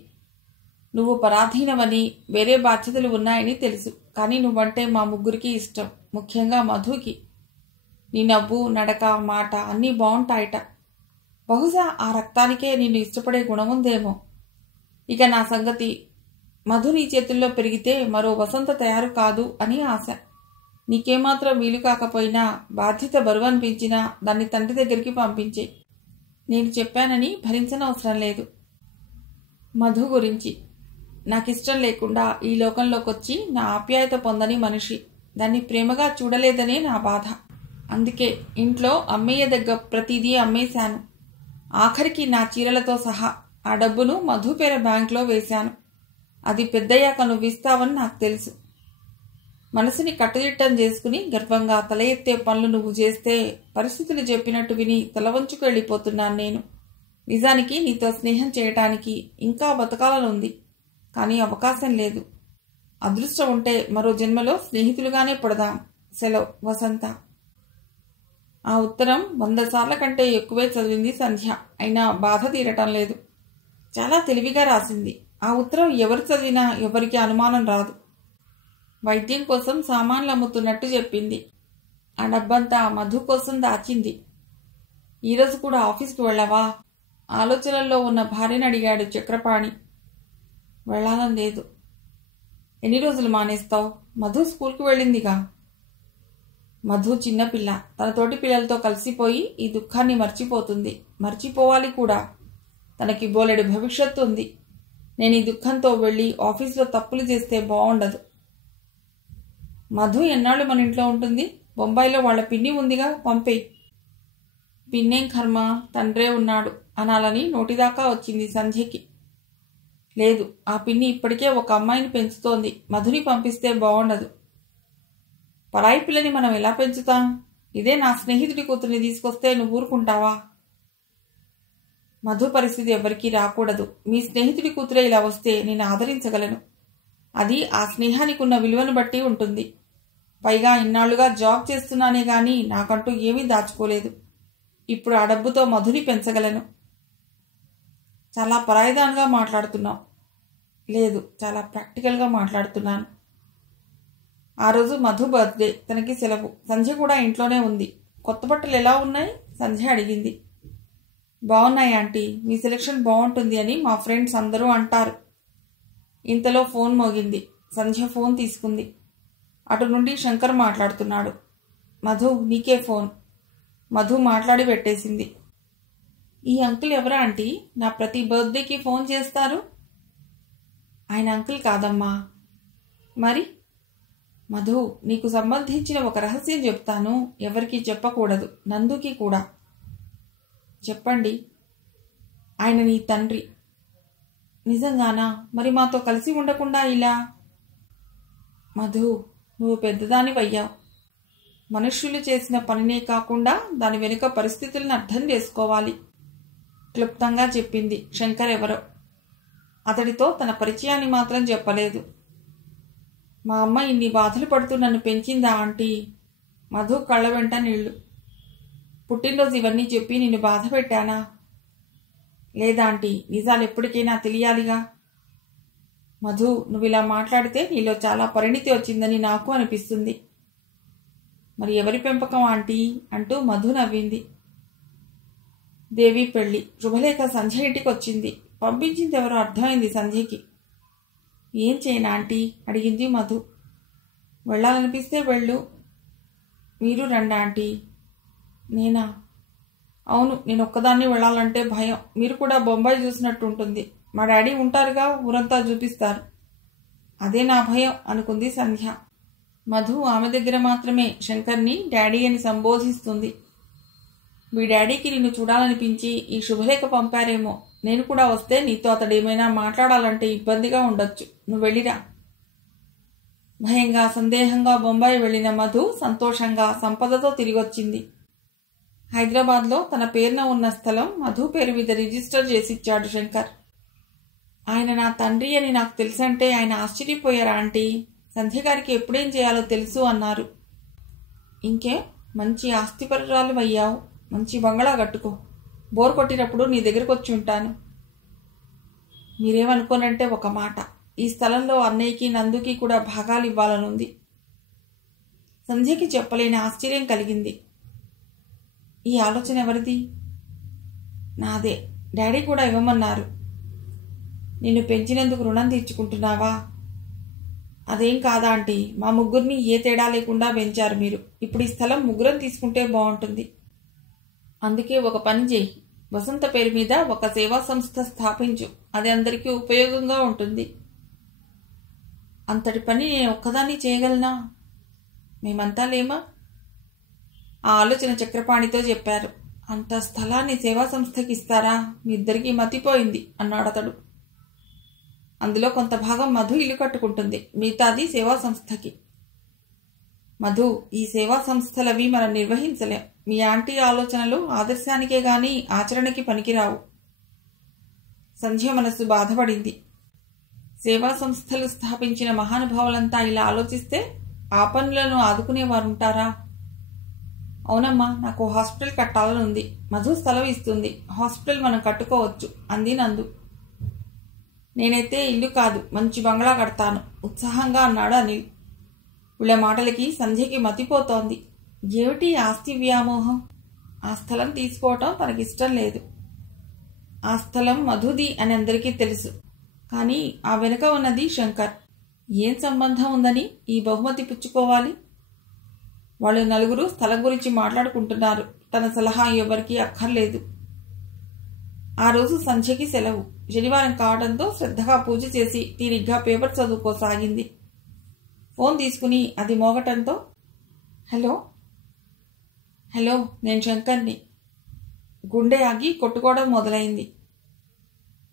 నువ్వు పరాధీనవని, వేరే బాధ్యతలు ఉన్నాయని తెలుసు. కానీ నువ్వంటే మా ముగ్గురికి ఇష్టం, ముఖ్యంగా మధుకి. నీ నవ్వు, నడక, మాట అన్నీ బాగుంటాయట. బహుశా ఆ రక్తానికే నిన్ను ఇష్టపడే గుణముందేమో. ఇక నా సంగతి, మధు నీ చేతుల్లో పెరిగితే మరో వసంత తయారు కాదు అని ఆశ. నీకేమాత్రం వీలు కాకపోయినా, బాధ్యత బరువు అనిపించినా దాన్ని తండ్రి దగ్గరికి పంపించే. నేను చెప్పానని భరించనవసరం లేదు. మధు గురించి నాకిష్టం లేకుండా ఈ లోకంలోకొచ్చి నా ఆప్యాయత పొందని మనిషి. దాన్ని ప్రేమగా చూడలేదనే నా బాధ. అందుకే ఇంట్లో అమ్మయ్య దగ్గర ప్రతిదీ అమ్మేశాను. ఆఖరికి నా చీరలతో సహా ఆ డబ్బును మధు పేర బ్యాంకులో వేశాను. అది పెద్దయ్యాక నువ్విస్తావని నాకు తెలుసు. మనసుని కట్టుదిట్టం చేసుకుని గర్వంగా తల ఎత్తే పనులు నువ్వు చేస్తే పరిస్థితులు చెప్పినట్టు విని తల వంచుకు వెళ్ళిపోతున్నాను నేను. నిజానికి నీతో స్నేహం చేయటానికి ఇంకా బతకాలనుంది, కానీ అవకాశం లేదు. అదృష్టం ఉంటే మరో జన్మలో స్నేహితులుగానే పుడదాం. సెలవు, వసంత. ఆ ఉత్తరం 100 సార్ల కంటే ఎక్కువే చదివింది సంధ్య. అయినా బాధ తీరటం లేదు. చాలా తెలివిగా రాసింది. ఆ ఉత్తరం ఎవరు చదివినా ఎవరికి అనుమానం రాదు. వైద్యం కోసం సామాన్లు అమ్ముతున్నట్టు చెప్పింది. ఆ డబ్బంతా మధు కోసం దాచింది. ఈరోజు కూడా ఆఫీస్కి వెళ్ళవా? ఆలోచనల్లో ఉన్న భార్యను అడిగాడు చక్రపాణి. వెళ్ళాలని లేదు. ఎన్ని రోజులు మానేస్తావు? మధు స్కూల్కి వెళ్ళిందిగా. మధు చిన్నపిల్ల. తన తోటి పిల్లలతో కలిసిపోయి ఈ దుఃఖాన్ని మర్చిపోతుంది. మర్చిపోవాలి కూడా. తనకి బోలెడు భవిష్యత్తు ఉంది. నేను ఈ దుఃఖంతో వెళ్ళి ఆఫీస్లో తప్పులు చేస్తే బాగుండదు. మధు ఎన్నాళ్ళు మన ఇంట్లో ఉంటుంది? బొంబాయిలో వాళ్ళ పిన్ని ఉందిగా, పంపే. పిన్నేం కర్మ, తండ్రే ఉన్నాడు అనాలని నోటిదాకా వచ్చింది సంధ్యకి. లేదు, ఆ పిన్ని ఇప్పటికే ఒక అమ్మాయిని పెంచుతోంది. మధుని పంపిస్తే బాగుండదు. పరాయి పిల్లని మనం ఎలా పెంచుతాం? ఇదే నా స్నేహితుడి కూతుర్ని తీసుకొస్తే నువ్వు ఊరుకుంటావా? మధు పరిస్థితి ఎవరికీ రాకూడదు. మీ స్నేహితుడి కూతురే ఇలా వస్తే నేను ఆదరించగలను. అది ఆ స్నేహానికి ఉన్న విలువను బట్టి ఉంటుంది. పైగా ఇన్నాళ్లుగా జాబ్ చేస్తున్నానే గాని నాకంటూ ఏమీ దాచుకోలేదు. ఇప్పుడు ఆ డబ్బుతో మధుని పెంచగలను. చాలా పరాయిదానిగా మాట్లాడుతున్నావు. లేదు, చాలా ప్రాక్టికల్గా మాట్లాడుతున్నాను. ఆ రోజు మధు బర్త్డే. తనకి సెలవు. సంధ్య కూడా ఇంట్లోనే ఉంది. కొత్త బట్టలు ఎలా ఉన్నాయి? సంధ్య అడిగింది. బాగున్నాయి ఆంటీ, మీ సెలెక్షన్ బాగుంటుంది అని మా ఫ్రెండ్స్ అందరూ అంటారు. ఇంతలో ఫోన్ మోగింది. సంధ్య ఫోన్ తీసుకుంది. అటు నుండి శంకర్ మాట్లాడుతున్నాడు. మధు, నీకే ఫోన్. మధు మాట్లాడి పెట్టేసింది. ఈ అంకుల్ ఎవరా ఆంటీ? నా ప్రతి బర్త్డేకి ఫోన్ చేస్తారు. ఆయన అంకుల్ కాదమ్మా. మరి? మధు, నీకు సంబంధించిన ఒక రహస్యం చెప్తాను. ఎవరికీ చెప్పకూడదు, నందుకి కూడా. చెప్పండి. ఆయన నీ తండ్రి. నిజంగానా? మరి మాతో కలిసి ఉండకుండా ఇలా? మధు, నువ్వు పెద్దదానివయ్యావు. మనుష్యులు చేసిన పనినే కాకుండా దాని వెనుక పరిస్థితులను అర్థం చేసుకోవాలి. క్లుప్తంగా చెప్పింది. శంకర్ ఎవరో. అతడితో తన పరిచయాన్ని మాత్రం చెప్పలేదు. మా అమ్మ ఇన్ని బాధలు పడుతూ నన్ను పెంచిందా ఆంటీ? మధు కళ్ళ వెంట నీళ్లు. పుట్టినరోజు ఇవన్నీ చెప్పి నిన్ను బాధ పెట్టానా? లేదా ఆంటీ, నిజాలు ఎప్పటికైనా తెలియాలిగా. మధు, నువ్వు ఇలా మాట్లాడితే నీలో చాలా పరిణితి వచ్చిందని నాకు అనిపిస్తుంది. మరి ఎవరి పెంపకం ఆంటీ అంటూ మధు నవ్వింది. దేవి పెళ్లి. శుభలేఖ సంధ్య ఇంటికి వచ్చింది. పంపించింది ఎవరో అర్థమైంది సంధ్యకి. ఏం చేయనా ఆంటీ అడిగింది మధు. వెళ్ళాలనిపిస్తే వెళ్ళు. మీరు రండి ఆంటీ. నేనా? అవును, నేను ఒక్కదాన్ని వెళ్ళాలంటే భయం. మీరు కూడా బొంబాయి చూసినట్టు ఉంటుంది. మా డాడీ ఉంటారుగా, ఊరంతా చూపిస్తారు. అదే నా భయం అనుకుంది సంధ్య. మధు ఆమె దగ్గర మాత్రమే శంకర్ని డాడీ అని సంబోధిస్తుంది. మీ డాడీకి నిన్ను చూడాలనిపించి ఈ శుభలేఖ పంపారేమో. నేను కూడా వస్తే నీతో అతడు ఏమైనా మాట్లాడాలంటే ఇబ్బందిగా ఉండొచ్చు. నువ్వు వెళ్ళిరా. భయంగా సందేహంగా బొంబాయి వెళ్లిన మధు సంతోషంగా సంపదతో తిరిగొచ్చింది. హైదరాబాద్లో తన పేరున ఉన్న స్థలం మధు పేరు మీద రిజిస్టర్ చేసిచ్చాడు శంకర్. ఆయన నా తండ్రి అని నాకు తెలుసంటే ఆయన ఆశ్చర్యపోయారా ఆంటీ? సంధ్య గారికి ఎప్పుడేం చేయాలో తెలుసు అన్నారు. ఇంకే, మంచి ఆస్తిపరురాలు అయ్యావు. మంచి బంగళా కట్టుకో. బోర్ కొట్టినప్పుడు నీ దగ్గరకు వచ్చి ఉంటాను. మీరేమనుకోనంటే ఒక మాట, ఈ స్థలంలో అన్నయ్యకి నందుకి కూడా భాగాలు ఇవ్వాలనుంది. సంధ్యకి చెప్పలేని ఆశ్చర్యం కలిగింది. ఈ ఆలోచన ఎవరిది? నాదే. డాడీ కూడా ఇవ్వమన్నారు. నిన్ను పెంచినందుకు రుణం తీర్చుకుంటున్నావా? అదేం కాదా ఆంటీ, మా ముగ్గురిని ఏ తేడా లేకుండా పెంచారు మీరు. ఇప్పుడు ఈ స్థలం ముగ్గురం తీసుకుంటే బాగుంటుంది. అందుకే ఒక పని చేయి. వసంత పేరు మీద ఒక సేవా సంస్థ స్థాపించు. అది అందరికీ ఉపయోగంగా ఉంటుంది. అంతటి పని నేను ఒక్కదాన్ని చేయగలనా? మేమంతా లేమా? ఆ ఆలోచన చక్రపాణితో చెప్పారు. అంత స్థలాన్ని సేవా సంస్థకి ఇస్తారా? మీ ఇద్దరికీ మతిపోయింది అన్నాడతడు. అందులో కొంత భాగం మధు ఇల్లు కట్టుకుంటుంది, మిగతాది సేవా సంస్థకి. మధు, ఈ సేవా సంస్థలవి మనం నిర్వహించలేం. మీ ఆంటీ ఆలోచనలు ఆదర్శానికే గాని ఆచరణకి పనికిరావు. సంధ్య మనస్సు బాధపడింది. సేవా సంస్థలు స్థాపించిన మహానుభావులంతా ఇలా ఆలోచిస్తే ఆ పనులను ఆదుకునేవారుంటారా? అవునమ్మా, నాకు హాస్పిటల్ కట్టాలని ఉంది. మధు స్థలం ఇస్తుంది, హాస్పిటల్ మనం కట్టుకోవచ్చు అంది నందు. నేనైతే ఇల్లు కాదు, మంచి బంగ్లా కడతాను ఉత్సాహంగా అన్నాడు అనిల్. వీళ్ళ మాటలకి సంధ్యకి మతిపోతోంది. ఏమిటి ఆస్తి వ్యామోహం? ఆ స్థలం తీసుకోవటం తనకిష్టం లేదు. ఆ స్థలం మధుది అని అందరికీ తెలుసు. కానీ ఆ వెనుక ఉన్నది శంకర్. ఏం సంబంధం ఉందని ఈ బహుమతి పుచ్చుకోవాలి? వాళ్ళు నలుగురు స్థలం గురించి మాట్లాడుకుంటున్నారు. తన సలహా ఎవరికీ అక్కర్లేదు. ఆ రోజు సంధ్యకి సెలవు. శనివారం కావడంతో శ్రద్ధగా పూజ చేసి తీరిగ్గా పేపర్ చదువుకోసాగింది. ఫోన్ తీసుకుని అది మోగటంతో, హలో హలో, నేను శంకర్ని. గుండె ఆగి కొట్టుకోవడం మొదలైంది.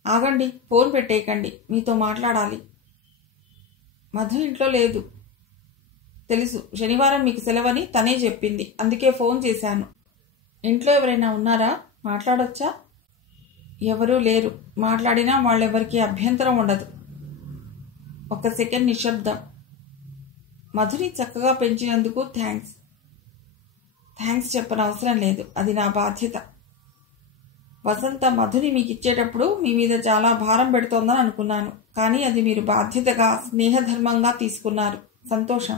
ఆగండి, ఫోన్ పెట్టేయకండి, మీతో మాట్లాడాలి. మధు ఇంట్లో లేదు. తెలుసు, శనివారం మీకు సెలవని తనే చెప్పింది, అందుకే ఫోన్ చేశాను. ఇంట్లో ఎవరైనా ఉన్నారా? మాట్లాడొచ్చా? ఎవరూ లేరు. మాట్లాడినా వాళ్ళెవరికీ అభ్యంతరం ఉండదు. ఒక్క సెకండ్ నిశ్శబ్దం. మధుని చక్కగా పెంచినందుకు థ్యాంక్స్. థ్యాంక్స్ చెప్పనవసరం లేదు, అది నా బాధ్యత. వసంత మధుని మీకు ఇచ్చేటప్పుడు మీ మీద చాలా భారం పెడుతోందని అనుకున్నాను. కానీ అది మీరు బాధ్యతగా, స్నేహధర్మంగా తీసుకున్నారు. సంతోషం.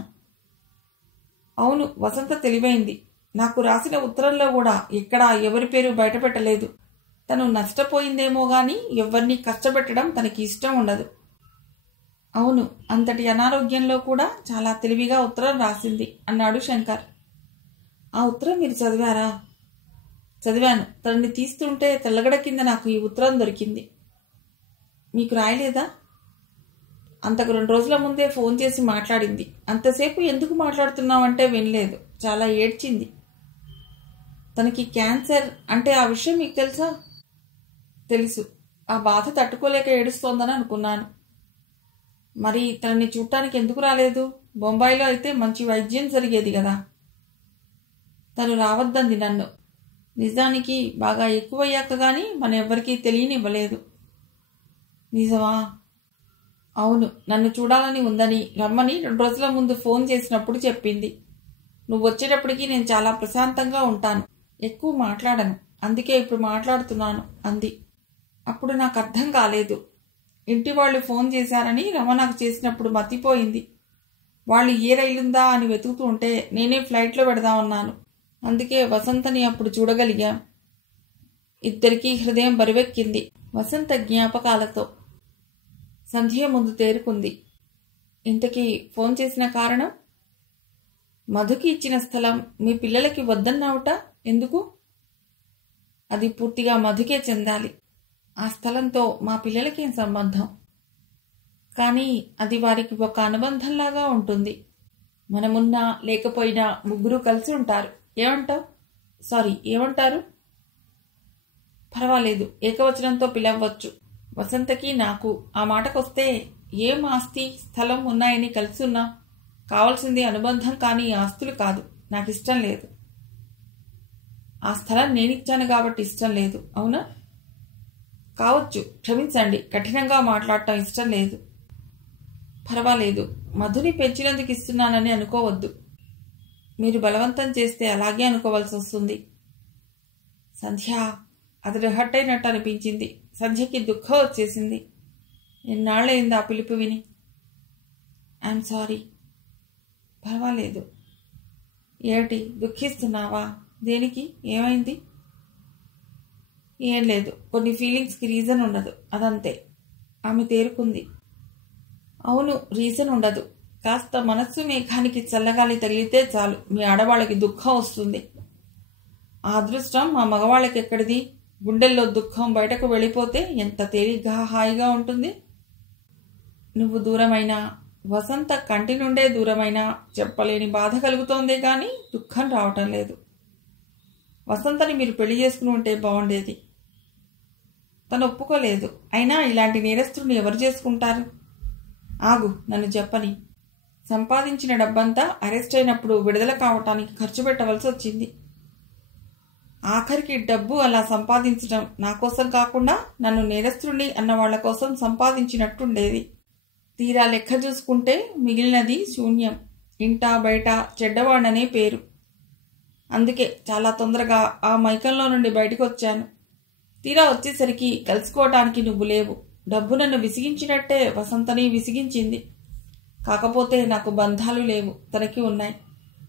అవును, వసంత తెలివైంది. నాకు రాసిన ఉత్తరంలో కూడా ఎక్కడా ఎవరి పేరు బయటపెట్టలేదు. తను నష్టపోయిందేమో గాని ఎవరిని కష్టపెట్టడం తనకి ఇష్టం ఉండదు. అవును, అంతటి అనారోగ్యంలో కూడా చాలా తెలివిగా ఉత్తరం రాసింది అన్నాడు శంకర్. ఆ ఉత్తరం మీరు చదివారా? చదివాను. తనని తీస్తుంటే తెల్లగడ కింద నాకు ఈ ఉత్తరం దొరికింది. మీకు రాయలేదా? అంతకు 2 రోజుల ముందే ఫోన్ చేసి మాట్లాడింది. అంతసేపు ఎందుకు మాట్లాడుతున్నావంటే వినలేదు. చాలా ఏడ్చింది. తనకి క్యాన్సర్ అంటే ఆ విషయం మీకు తెలుసా? తెలుసు. ఆ బాధ తట్టుకోలేక ఏడుస్తోందని అనుకున్నాను. మరి తనని చూడటానికి ఎందుకు రాలేదు? బొంబాయిలో అయితే మంచి వైద్యం జరిగేది కదా. తను రావద్దంది నన్ను. నిజానికి బాగా ఎక్కువయ్యాక గాని మన ఎవ్వరికీ తెలియనివ్వలేదు. నిజమా? అవును, నన్ను చూడాలని ఉందని రమ్మని 2 రోజుల ముందు ఫోన్ చేసినప్పుడు చెప్పింది. నువ్వు వచ్చేటప్పటికి నేను చాలా ప్రశాంతంగా ఉంటాను, ఎక్కువ మాట్లాడను, అందుకే ఇప్పుడు మాట్లాడుతున్నాను అంది. అప్పుడు నాకు అర్థం కాలేదు. ఇంటి వాళ్ళు ఫోన్ చేశారని రమ నాకు చేసినప్పుడు మతిపోయింది. వాళ్ళు ఏ రైలుందా అని వెతుకుతూ ఉంటే నేనే ఫ్లైట్లో పెడదామన్నాను. అందుకే వసంతని అప్పుడు చూడగలిగాం. ఇద్దరికీ హృదయం బరువెక్కింది వసంత జ్ఞాపకాలతో. సంధ్య ముందు తేరుకుంది. ఇంతకీ ఫోన్ చేసిన కారణం? మధుకి ఇచ్చిన స్థలం మీ పిల్లలకి వద్దన్నావుట ఎందుకు? అది పూర్తిగా మధుకే చెందాలి. ఆ స్థలంతో మా పిల్లలకేం సంబంధం? కానీ అది వారికి ఒక అనుబంధంలాగా ఉంటుంది. మనమున్నా లేకపోయినా ముగ్గురు కలిసి ఉంటారు. ఏమంటావు? సారీ, ఏమంటారు? పర్వాలేదు, ఏకవచనంతో పిలవచ్చు. వసంతకి నాకు ఆ మాటకొస్తే ఏం ఆస్తి స్థలం ఉన్నాయని కలిసి ఉన్నా. కావాల్సింది అనుబంధం కానీ ఆస్తులు కాదు. నాకు ఇష్టం లేదు. ఆ స్థలం నేనిచ్చాను కాబట్టి ఇష్టం లేదు, అవునా? కావచ్చు, క్షమించండి, కఠినంగా మాట్లాడటం ఇష్టం లేదు. పర్వాలేదు, మధుని పెంచినందుకు ఇస్తున్నానని అనుకోవద్దు. మీరు బలవంతం చేస్తే అలాగే అనుకోవాల్సి వస్తుంది. సంధ్య, అతడు హర్ట్ అయినట్టు అనిపించింది. సంధ్యకి దుఃఖం వచ్చేసింది. ఎన్నాళ్ళయింది ఆ పిలుపు విని. I'm sorry. పర్వాలేదు. ఏమిటి దుఃఖిస్తున్నావా? దేనికి? ఏమైంది? ఏం లేదు, కొన్ని ఫీలింగ్స్కి రీజన్ ఉండదు, అదంతే. ఆమె తేరుకుంది. అవును, రీజన్ ఉండదు. కాస్త మనస్సు మేఘానికి చల్లగాలి తగిలితే చాలు మీ ఆడవాళ్ళకి దుఃఖం వస్తుంది. ఆ అదృష్టం మా మగవాళ్ళకి ఎక్కడిది? గుండెల్లో దుఃఖం బయటకు వెళ్ళిపోతే ఎంత తేలిగ్గా హాయిగా ఉంటుంది. నువ్వు దూరమైనా వసంత కంటి నుండే దూరమైనా చెప్పలేని బాధ కలుగుతోందే కానీ దుఃఖం రావటం లేదు. వసంతని మీరు పెళ్లి చేసుకుని ఉంటే బాగుండేది. తను ఒప్పుకోలేదు. అయినా ఇలాంటి నేరస్తుడిని ఎవరు చేసుకుంటారు? ఆగు, నన్ను చెప్పని. సంపాదించిన డబ్బంతా అరెస్ట్ అయినప్పుడు విడుదల కావటానికి ఖర్చు పెట్టవలసి వచ్చింది. ఆఖరికి డబ్బు అలా సంపాదించడం నా కోసం కాకుండా నన్ను నేరస్తుడిని అన్న వాళ్ల కోసం సంపాదించినట్టుండేది. తీరా లెక్క చూసుకుంటే మిగిలినది శూన్యం. ఇంటా బయట చెడ్డవాడనే పేరు. అందుకే చాలా తొందరగా ఆ మైకంలో నుండి బయటకు వచ్చాను. తీరా వచ్చేసరికి కలుసుకోవటానికి నువ్వు లేవు. డబ్బు నన్ను విసిగించినట్టే వసంతని విసిగించింది. కాకపోతే నాకు బంధాలు లేవు, తనకి ఉన్నాయి.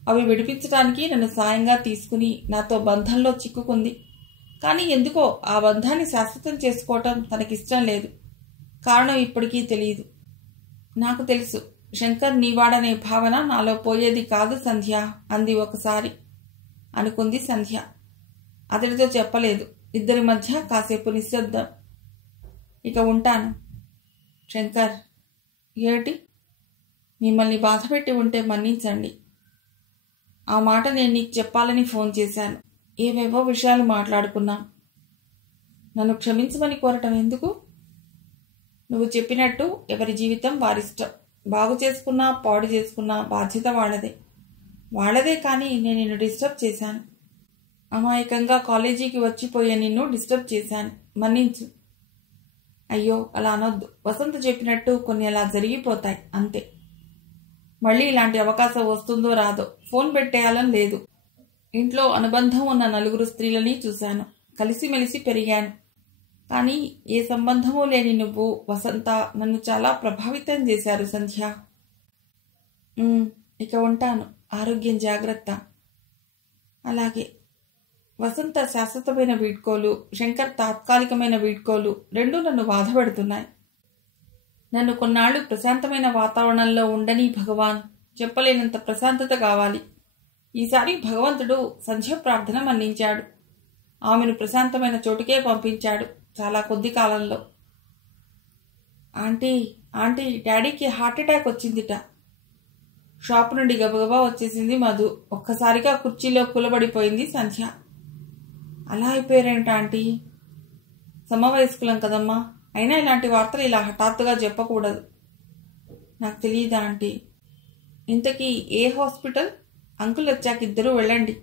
అవి విడిపించడానికి నన్ను సాయంగా తీసుకుని నాతో బంధంలో చిక్కుకుంది. కానీ ఎందుకో ఆ బంధాన్ని శాశ్వతం చేసుకోవటం తనకిష్టం లేదు. కారణం ఇప్పటికీ తెలియదు. నాకు తెలుసు, శంకర్ నీవాడనే భావన నాలో పోయేది కాదు సంధ్య అంది ఒకసారి. అనుకుంది సంధ్య. అతడితో చెప్పలేదు. ఇద్దరి మధ్య కాసేపు నిశ్శబ్దం. ఇక ఉంటాను. శంకర్. ఏమిటి? మిమ్మల్ని బాధపెట్టి ఉంటే మన్నించండి. ఆ మాట నేను నీకు చెప్పాలని ఫోన్ చేశాను. ఏవేవో విషయాలు మాట్లాడుకున్నాం. నన్ను క్షమించమని కోరటం ఎందుకు? నువ్వు చెప్పినట్టు ఎవరి జీవితం వారిష్టం. బాగు చేసుకున్నా పాడు చేసుకున్నా బాధ్యత వాళ్ళదే. కానీ నేను నిన్ను డిస్టర్బ్ చేశాను. అమాయకంగా కాలేజీకి వచ్చిపోయే నిన్ను డిస్టర్బ్ చేశాను. మన్నించు. అయ్యో, అలా అనొద్దు. వసంత చెప్పినట్టు కొన్ని అలా జరిగిపోతాయి, అంతే. మళ్ళీ ఇలాంటి అవకాశం వస్తుందో రాదో. ఫోన్ పెట్టేయాలని లేదు. ఇంట్లో అనుబంధం ఉన్న 4 స్త్రీలని చూశాను. కలిసిమెలిసి పెరిగాను. కానీ ఏ సంబంధమూ లేని నువ్వు, వసంత నన్ను చాలా ప్రభావితం చేశారు సంధ్య. ఇక ఉంటాను. ఆరోగ్యం జాగ్రత్త. అలాగే. వసంత శాశ్వతమైన వీడ్కోలు, శంకర్ తాత్కాలికమైన వీడ్కోలు రెండూ నన్ను బాధపెడుతున్నాయి. నన్ను కొన్నాళ్లు ప్రశాంతమైన వాతావరణంలో ఉండని భగవాన్. చెప్పలేనంత ప్రశాంతత కావాలి. ఈసారి భగవంతుడు సంధ్య ప్రార్థన మన్నించాడు. ఆమెను ప్రశాంతమైన చోటుకే పంపించాడు. చాలా కొద్ది కాలంలో. ఆంటీ డాడీకి హార్ట్అటాక్ వచ్చిందిట. షాపు నుండి గబగబా వచ్చేసింది మధు. ఒక్కసారిగా కుర్చీలో కూలబడిపోయింది సంధ్య. అలా అయిపోయారేంట ఆంటీ? సమవయస్కులం కదమ్మా. అయినా ఇలాంటి వార్తలు ఇలా హఠాత్తుగా చెప్పకూడదు. నాకు తెలియదా ఆంటీ? ఇంతకీ ఏ హాస్పిటల్? అంకుల్ వచ్చాక ఇద్దరూ వెళ్ళండి.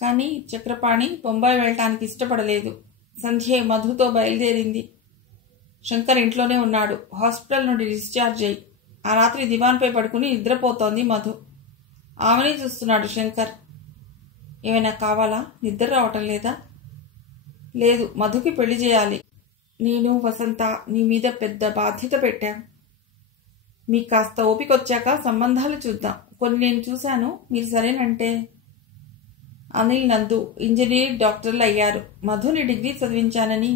కానీ చక్రపాణి బొంబాయి వెళ్ళటానికి ఇష్టపడలేదు. సంధ్య మధుతో బయలుదేరింది. శంకర్ ఇంట్లోనే ఉన్నాడు. హాస్పిటల్ నుండి డిశ్చార్జ్ అయ్యి ఆ రాత్రి దివాన్పై పడుకుని నిద్రపోతోంది మధు. ఆమెనే చూస్తున్నాడు శంకర్. ఏమైనా కావాలా? నిద్ర రావటం లేదా? లేదు, మధుకి పెళ్లి చేయాలి. నేను వసంత నీ మీద పెద్ద బాధ్యత పెట్టాం. మీకు కాస్త ఓపిక వచ్చాక సంబంధాలు చూద్దాం. కొన్ని నేను చూశాను. మీరు సరేనంటే. అనిల్, నందు ఇంజనీర్, డాక్టర్లు అయ్యారు. మధుని డిగ్రీ చదివించానని.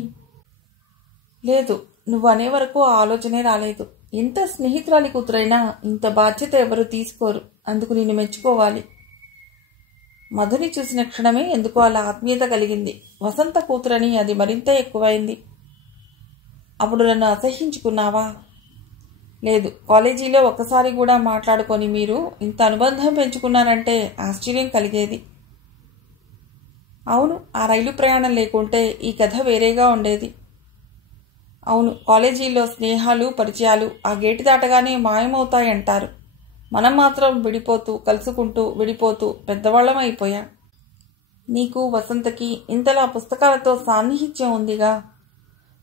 లేదు, నువ్వు అనే వరకు ఆ ఆలోచనే రాలేదు. ఎంత స్నేహితురాలి కూతురైనా ఇంత బాధ్యత ఎవరు తీసుకోరు. అందుకు నేను మెచ్చుకోవాలి. మధుని చూసిన క్షణమే ఎందుకో అలా ఆత్మీయత కలిగింది. వసంత కూతురని అది మరింత ఎక్కువైంది. అప్పుడు నన్ను అసహ్యించుకున్నావా? లేదు, కాలేజీలో ఒక్కసారి కూడా మాట్లాడుకొని మీరు ఇంత అనుబంధం పెంచుకున్నారంటే ఆశ్చర్యం కలిగేది. అవును, ఆ రైలు ప్రయాణం లేకుంటే ఈ కథ వేరేగా ఉండేది. అవును, కాలేజీలో స్నేహాలు పరిచయాలు ఆ గేటు దాటగానే మాయమవుతాయంటారు. మనం మాత్రం విడిపోతూ కలుసుకుంటూ విడిపోతూ పెద్దవాళ్ళం అయిపోయాం. నీకు వసంతకి ఇంతలా పుస్తకాలతో సాన్నిహిత్యం ఉందిగా.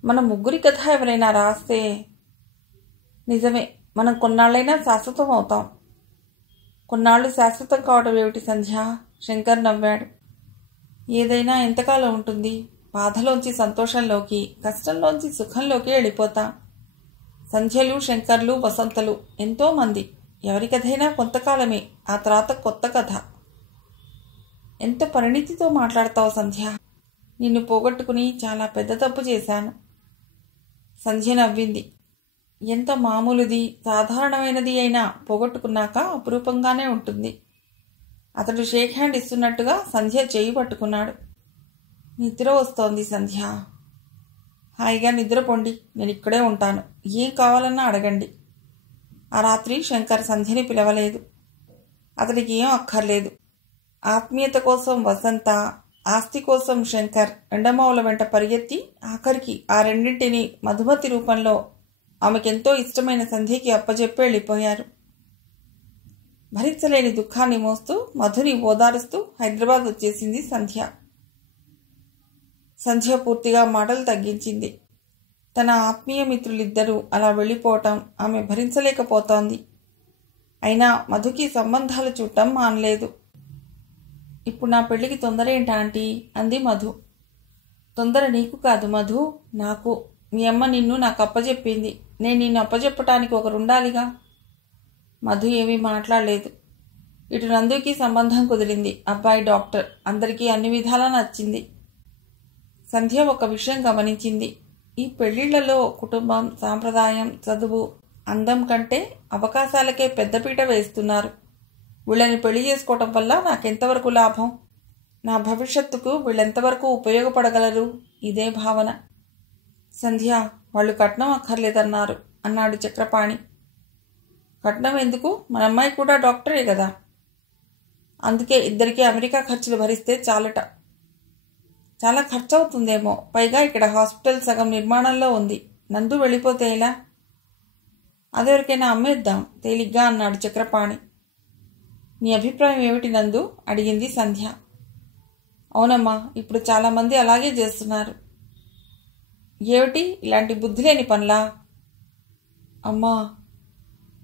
మన ముగ్గురి కథ ఎవరైనా రాస్తే. నిజమే, మనం కొన్నాళ్ళైనా శాశ్వతం అవుతాం. కొన్నాళ్ళు శాశ్వతం కావడం ఏమిటి సంధ్య? శంకర్ నవ్వాడు. ఏదైనా ఎంతకాలం ఉంటుంది? బాధలోంచి సంతోషంలోకి, కష్టంలోంచి సుఖంలోకి వెళ్ళిపోతాం. సంధ్యలు, శంకర్లు, వసంతలు ఎంతోమంది. ఎవరి కథైనా కొంతకాలమే, ఆ తర్వాత కొత్త కథ. ఎంత పరిణితితో మాట్లాడతావు సంధ్య. నిన్ను పోగొట్టుకుని చాలా పెద్ద తప్పు చేశాను. సంధ్య నవ్వింది. ఎంత మామూలుది, సాధారణమైనది అయినా పోగొట్టుకున్నాక అపురూపంగానే ఉంటుంది. అతడు షేక్ హ్యాండ్ ఇస్తున్నట్టుగా సంధ్య చేయి పట్టుకున్నాడు. నిద్ర వస్తోంది సంధ్య. హాయిగా నిద్రపోండి. నేను ఇక్కడే ఉంటాను. ఏం కావాలన్నా అడగండి. ఆ రాత్రి శంకర్ సంధ్యని పిలవలేదు. అతడికి ఏం అక్కర్లేదు. ఆత్మీయత కోసం వసంత, ఆస్తి కోసం శంకర్ ఎండమావుల వెంట పరిగెత్తి ఆఖరికి ఆ రెండింటినీ మధుమతి రూపంలో ఆమెకెంతో ఇష్టమైన సంధ్యకి అప్పజెప్పి వెళ్ళిపోయారు. భరించలేని దుఃఖాన్ని మోస్తూ మధుని ఓదారుస్తూ హైదరాబాద్ వచ్చేసింది సంధ్య. సంధ్య పూర్తిగా మాటలు తగ్గించింది. తన ఆత్మీయ మిత్రులిద్దరూ అలా వెళ్ళిపోవటం ఆమె భరించలేకపోతోంది. అయినా మధుకి సంబంధాలు చూడటం మానలేదు. ఇప్పుడు నా పెళ్లికి తొందర ఏంటా ఆంటీ అంది మధు. తొందర నీకు కాదు మధు, నాకు. మీ అమ్మ నిన్ను నాకు అప్పజెప్పింది. నేను నిన్ను అప్పజెప్పటానికి ఒకరుండాలిగా. మధు ఏమీ మాట్లాడలేదు. ఇటు నందుకి సంబంధం కుదిరింది. అబ్బాయి డాక్టర్. అందరికీ అన్ని విధాలా నచ్చింది. సంధ్య ఒక విషయం గమనించింది. ఈ పెళ్లిళ్లలో కుటుంబం, సాంప్రదాయం, చదువు, అందం కంటే అవకాశాలకే పెద్దపీట వేస్తున్నారు. వీళ్ళని పెళ్లి చేసుకోవటం వల్ల నాకెంతవరకు లాభం? నా భవిష్యత్తుకు వీళ్ళెంతవరకు ఉపయోగపడగలరు? ఇదే భావన. సంధ్య, వాళ్ళు కట్నం అక్కర్లేదన్నారు అన్నాడు చక్రపాణి. కట్నం ఎందుకు? మన అమ్మాయి కూడా డాక్టరే కదా. అందుకే ఇద్దరికీ అమెరికా ఖర్చులు భరిస్తే చాలట. చాలా ఖర్చు అవుతుందేమో. పైగా ఇక్కడ హాస్పిటల్ సగం నిర్మాణంలో ఉంది. నందు వెళ్ళిపోతే ఎలా? అదెవరికైనా అమ్మేద్దాం తేలిగ్గా అన్నాడు చక్రపాణి. నీ అభిప్రాయం ఏమిటి నందు అడిగింది సంధ్య. అవునమ్మా, ఇప్పుడు చాలామంది అలాగే చేస్తున్నారు. ఏమిటి ఇలాంటి బుద్ధి లేని పనులా? అమ్మా,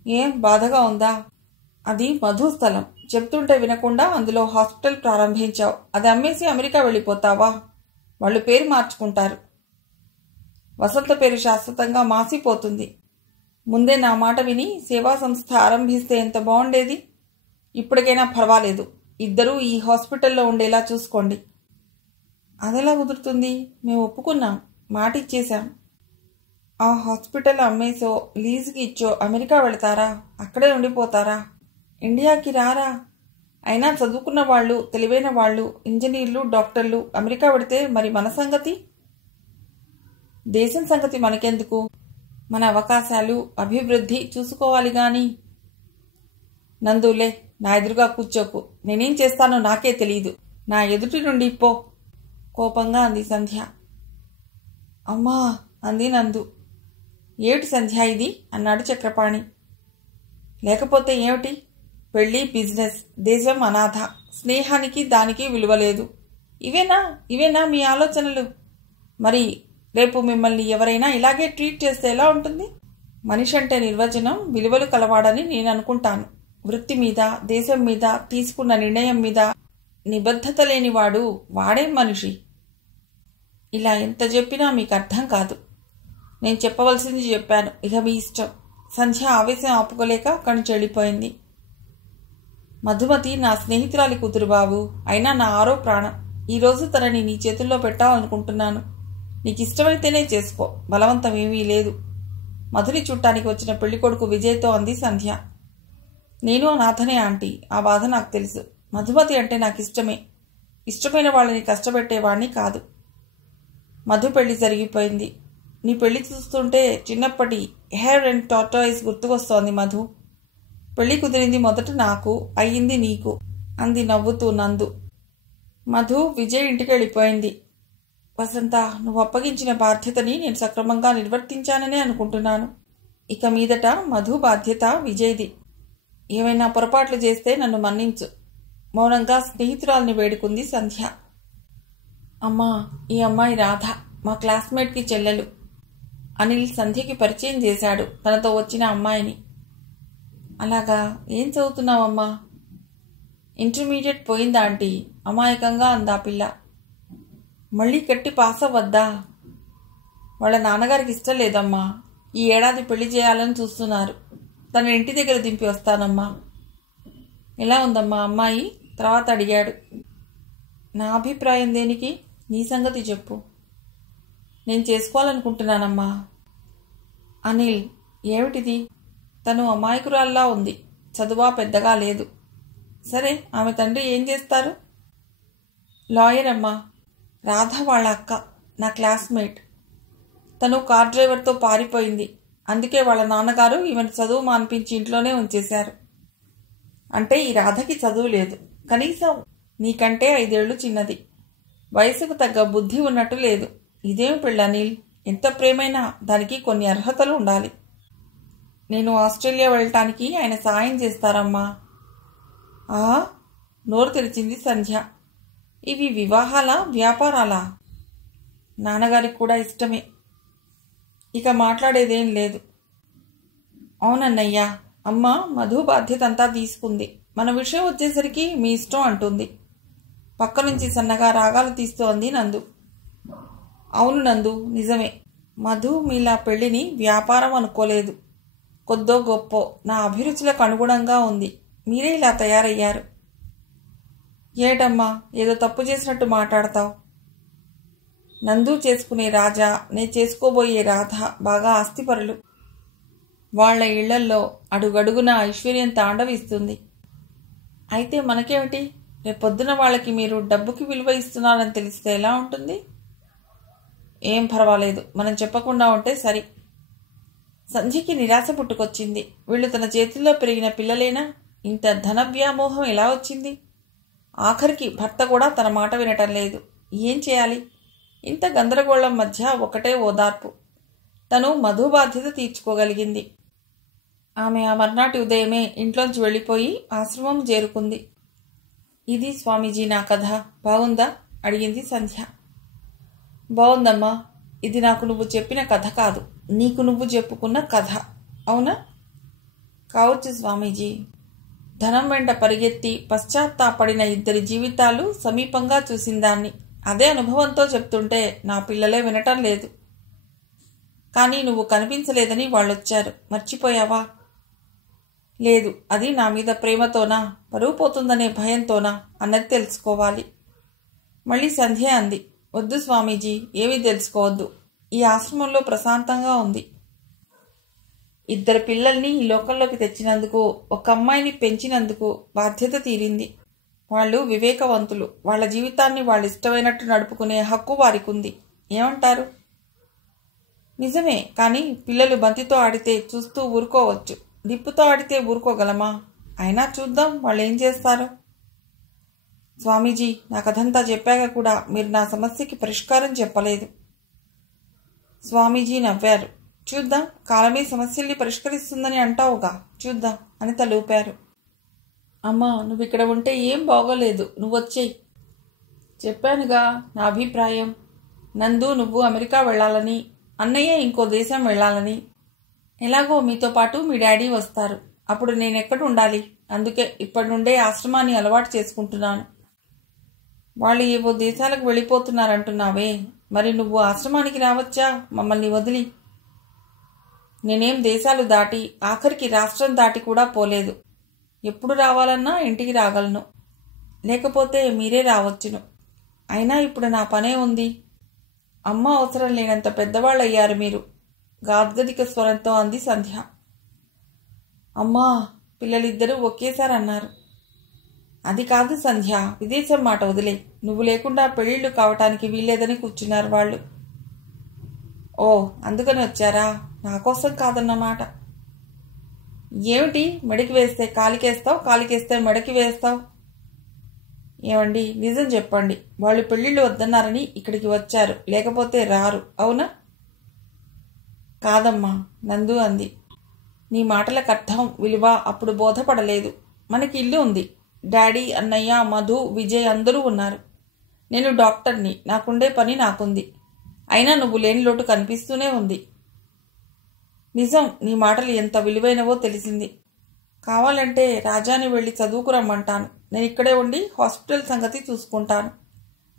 ఏం బాధగా ఉందా? అది మధు స్థలం. చెప్తుంటే వినకుండా అందులో హాస్పిటల్ ప్రారంభించావు. అది అమ్మేసి అమెరికా వెళ్ళిపోతావా? వాళ్ళు పేరు మార్చుకుంటారు. వసంత పేరు శాశ్వతంగా మాసిపోతుంది. ముందే నా మాట విని సేవా సంస్థ ఆరంభిస్తే ఎంత బాగుండేది. ఇప్పటికైనా పర్వాలేదు. ఇద్దరూ ఈ హాస్పిటల్లో ఉండేలా చూసుకోండి. అదెలా కుదురుతుంది? మేము ఒప్పుకున్నాం, మాట ఇచ్చేశాం. ఆ హాస్పిటల్ అమ్మేసో లీజుకి ఇచ్చో అమెరికా వెళతారా? అక్కడే ఉండిపోతారా? ఇండియాకి రారా? అయినా చదువుకున్న వాళ్ళు, తెలివైన వాళ్ళు, ఇంజనీర్లు, డాక్టర్లు అమెరికా వెడితే మరి మన సంగతి? దేశం సంగతి మనకెందుకు? మన అవకాశాలు, అభివృద్ధి చూసుకోవాలి గాని. నందులే, నా ఎదురుగా కూర్చోకు. నేనేం చేస్తానో నాకే తెలియదు. నా ఎదుటి నుండి పో కోపంగా అంది సంధ్య. అమ్మా అంది నందు. ఏమిటి సంధ్య ఇది అన్నాడు చక్రపాణి. లేకపోతే ఏమిటి? పెళ్లి బిజినెస్, దేశం అనాథ, స్నేహానికి దానికి విలువలేదు. ఇవేనా మీ ఆలోచనలు? మరి రేపు మిమ్మల్ని ఎవరైనా ఇలాగే ట్రీట్ చేస్తే ఎలా ఉంటుంది? మనిషి అంటే నిర్వచనం విలువలు కలవాడని నేను అనుకుంటాను. వృత్తి మీద, దేశం మీద, తీసుకున్న నిర్ణయం మీద నిబద్ధత లేనివాడు వాడేం మనిషి? ఇలా ఎంత చెప్పినా మీకు అర్థం కాదు. నేను చెప్పవలసింది చెప్పాను, ఇక మీ ఇష్టం. సంధ్య ఆవేశం ఆపుకోలేక కణిచి వెళ్ళిపోయింది. మధుమతి నా స్నేహితురాలి కూతురు బాబు, అయినా నా ఆరో ప్రాణం. ఈరోజు తనని నీ చేతుల్లో పెట్టాలనుకుంటున్నాను. నీకు ఇష్టమైతేనే చేసుకో, బలవంతం ఏమీ లేదు. మధుని చుట్టానికి వచ్చిన పెళ్లికొడుకు విజయ్తో అంది సంధ్య. నేను అనాథనే ఆంటీ, ఆ బాధ నాకు తెలుసు. మధుమతి అంటే నాకు ఇష్టమే. ఇష్టమైన వాళ్ళని కష్టపెట్టేవాణ్ణి కాదు. మధు పెళ్లి జరిగిపోయింది. నీ పెళ్లి చూస్తుంటే చిన్నప్పటి హెయిర్ అండ్ టార్టాయిస్ గుర్తుకొస్తోంది మధు. పెళ్లి కుదిరింది మొదట నాకు, అయ్యింది నీకు అంది నవ్వుతూ నందు. మధు విజయ్ ఇంటికి వెళ్ళిపోయింది. వసంత, నువ్వు అప్పగించిన బాధ్యతని నేను సక్రమంగా నిర్వర్తించాననే అనుకుంటున్నాను. ఇక మీదట మధు బాధ్యత విజయ్ది. ఏమైనా పొరపాట్లు చేస్తే నన్ను మన్నించు. మౌనంగా స్నేహితురాల్ని వేడుకుంది సంధ్య. అమ్మా, ఈ అమ్మాయి రాధ, మా క్లాస్మేట్కి చెల్లెలు. అనిల్ సంధ్యకి పరిచయం చేశాడు తనతో వచ్చిన అమ్మాయిని. అలాగా, ఏం చదువుతున్నావమ్మా? ఇంటర్మీడియట్ పోయిందా ఆంటీ? అమాయకంగా అందా పిల్ల. మళ్ళీ కట్టి పాస్ అవ్వద్దా? వాళ్ళ నాన్నగారికి ఇష్టం లేదమ్మా. ఈ ఏడాది పెళ్లి చేయాలని చూస్తున్నారు. తన ఇంటి దగ్గర దింపి వస్తానమ్మా. ఎలా ఉందమ్మా అమ్మాయి? తర్వాత అడిగాడు. నా అభిప్రాయం దేనికి? నీ సంగతి చెప్పు. నేను చేసుకోవాలనుకుంటున్నానమ్మా. అనిల్, ఏమిటిది? తను అమాయకురాల్లా ఉంది. చదువా పెద్దగా లేదు. సరే, ఆమె తండ్రి ఏం చేస్తారు? లాయర్ అమ్మా. రాధ వాళ్ళ అక్క, నా క్లాస్మేట్. తను కార్ డ్రైవర్తో పారిపోయింది. అందుకే వాళ్ళ నాన్నగారు ఈమెను చదువు మాన్పించి ఇంట్లోనే ఉంచేశారు. అంటే ఈ రాధకి చదువు లేదు, కనీసం నీకంటే 5 ఏళ్లు చిన్నది, వయసుకు తగ్గ బుద్ధి ఉన్నట్టు లేదు. ఇదేమి పెళ్ళి అనిల్, ఎంత ప్రేమైనా దానికి కొన్ని అర్హతలు ఉండాలి. నేను ఆస్ట్రేలియా వెళ్ళటానికి ఆయన సహాయం చేస్తారమ్మా. నోరు తెరిచింది సంధ్య. ఇవి వివాహాలా, వ్యాపారాలా? నాన్నగారికి కూడా ఇష్టమే. ఇక మాట్లాడేదేం లేదు. అవునన్నయ్యా, అమ్మ మధు బాధ్యత అంతా తీసుకుంది. మన విషయం వచ్చేసరికి మీ ఇష్టం అంటుంది. పక్క నుంచి సన్నగా రాగాలు తీస్తోంది నందు. అవును నందు, నిజమే. మధు మీలా పెళ్లిని వ్యాపారం అనుకోలేదు. కొద్దో గొప్పో నా అభిరుచులకు అనుగుణంగా ఉంది. మీరే ఇలా తయారయ్యారు. ఏటమ్మా ఏదో తప్పు చేసినట్టు మాట్లాడతావు? నందు చేసుకునే రాజా, నే చేసుకోబోయే రాధ బాగా ఆస్తిపరులు. వాళ్ల ఇళ్లల్లో అడుగడుగున ఐశ్వర్యం తాండవిస్తుంది. అయితే మనకేమిటి? రేపొద్దున వాళ్ళకి మీరు డబ్బుకి విలువ ఇస్తున్నారని తెలిస్తే ఎలా ఉంటుంది? ఏం పర్వాలేదు, మనం చెప్పకుండా ఉంటే సరి. సంధ్యకి నిరాశ పుట్టుకొచ్చింది. వీళ్ళు తన చేతుల్లో పెరిగిన పిల్లలేనా? ఇంత ధన వ్యామోహం ఎలా వచ్చింది? ఆఖరికి భర్త కూడా తన మాట వినటం లేదు. ఏం చేయాలి? ఇంత గందరగోళం మధ్య ఒకటే ఓదార్పు. తను మధు బాధ్యత తీర్చుకోగలిగింది. ఆమె ఆ మర్నాటి ఉదయమే ఇంట్లోంచి వెళ్ళిపోయి ఆశ్రమం చేరుకుంది. ఇది స్వామీజీ నా కథ, బాగుందా? అడిగింది సంధ్య. బాగుందమ్మా. ఇది నాకు నువ్వు చెప్పిన కథ కాదు, నీకు నువ్వు చెప్పుకున్న కథ. అవునా? కావచ్చు స్వామీజీ. ధనం వెంట పరిగెత్తి పశ్చాత్తాపడిన 2 జీవితాలు సమీపంగా చూసిందాన్ని. అదే అనుభవంతో చెప్తుంటే నా పిల్లలే వినటం లేదు. కానీ నువ్వు కనిపించలేదని వాళ్ళొచ్చారు, మర్చిపోయావా? లేదు, అది నా మీద ప్రేమతోనా, పరువు పోతుందనే భయంతోనా అన్నది తెలుసుకోవాలి. మళ్ళీ సంధ్య అంది. వద్దు స్వామీజీ, ఏమీ తెలుసుకోవద్దు. ఈ ఆశ్రమంలో ప్రశాంతంగా ఉంది. 2 పిల్లల్ని ఈ లోకంలోకి తెచ్చినందుకు, ఒక అమ్మాయిని పెంచినందుకు బాధ్యత తీరింది. వాళ్ళు వివేకవంతులు. వాళ్ళ జీవితాన్ని వాళ్ళు ఇష్టమైనట్టు నడుపుకునే హక్కు వారికి ఉంది. ఏమంటారు? నిజమే. కానీ పిల్లలు బంతితో ఆడితే చూస్తూ ఊరుకోవచ్చు, నిప్పుతో ఆడితే ఊరుకోగలమా? అయినా చూద్దాం వాళ్ళు ఏం చేస్తారు. స్వామీజీ, నా కథంతా చెప్పాక కూడా మీరు నా సమస్యకి పరిష్కారం చెప్పలేదు. స్వామీజీ నవ్వారు. చూద్దాం, కాలమే సమస్యల్ని పరిష్కరిస్తుందని అంటావుగా, చూద్దాం అని తలూపారు. అమ్మా, నువ్వు ఇక్కడ ఉంటే ఏం బాగోలేదు, నువ్వొచ్చేయి. చెప్పానుగా నా అభిప్రాయం. నందు నువ్వు అమెరికా వెళ్ళాలని, అన్నయ్య ఇంకో దేశం వెళ్ళాలని. ఎలాగో మీతో పాటు మీ డాడీ వస్తారు. అప్పుడు నేనెక్కడ ఉండాలి? అందుకే ఇప్పటి నుండే ఆశ్రమాన్ని అలవాటు చేసుకుంటున్నాను. వాళ్ళు ఏవో దేశాలకు వెళ్ళిపోతున్నారంటున్నావే, మరి నువ్వు ఆశ్రమానికి రావచ్చా మమ్మల్ని వదిలి? నేనేం దేశాలు దాటి, ఆఖరికి రాష్ట్రం దాటి కూడా పోలేదు. ఎప్పుడు రావాలన్నా ఇంటికి రాగలను, లేకపోతే మీరే రావచ్చును. అయినా ఇప్పుడు నా పనే ఉంది. అమ్మ అవసరం లేనంత పెద్దవాళ్ళయ్యారు మీరు, గాద్గదిక స్వరంతో అంది సంధ్య. అమ్మా, పిల్లలిద్దరూ ఒకేసారి అన్నారు. అది కాదు సంధ్య, విదేశం మాట వదిలే. నువ్వు లేకుండా పెళ్లిళ్ళు కావటానికి వీల్లేదని కూర్చున్నారు వాళ్ళు. ఓ, అందుకని వచ్చారా? నా కోసం కాదన్నమాట. ఏమిటి, మెడకి వేస్తే కాలికేస్తావు, కాలికేస్తే మెడకి వేస్తావు? ఏమండి, నిజం చెప్పండి. వాళ్ళు పెళ్లిళ్ళు వద్దన్నారని ఇక్కడికి వచ్చారు, లేకపోతే రారు, అవునా? కాదమ్మా, నందు అంది. నీ మాటలకు అర్థం, విలువ అప్పుడు బోధపడలేదు. మనకి ఇల్లు ఉంది. డాడీ, అన్నయ్య, మధు, విజయ్ అందరూ ఉన్నారు. నేను డాక్టర్ని, నాకుండే పని నాకుంది. అయినా నువ్వు లేని లోటు కనిపిస్తూనే ఉంది. నిజం, నీ మాటలు ఎంత విలువైనవో తెలిసింది. కావాలంటే రాజాని వెళ్ళి చదువుకురమ్మంటాను. నేను ఇక్కడే ఉండి హాస్పిటల్ సంగతి చూసుకుంటాను.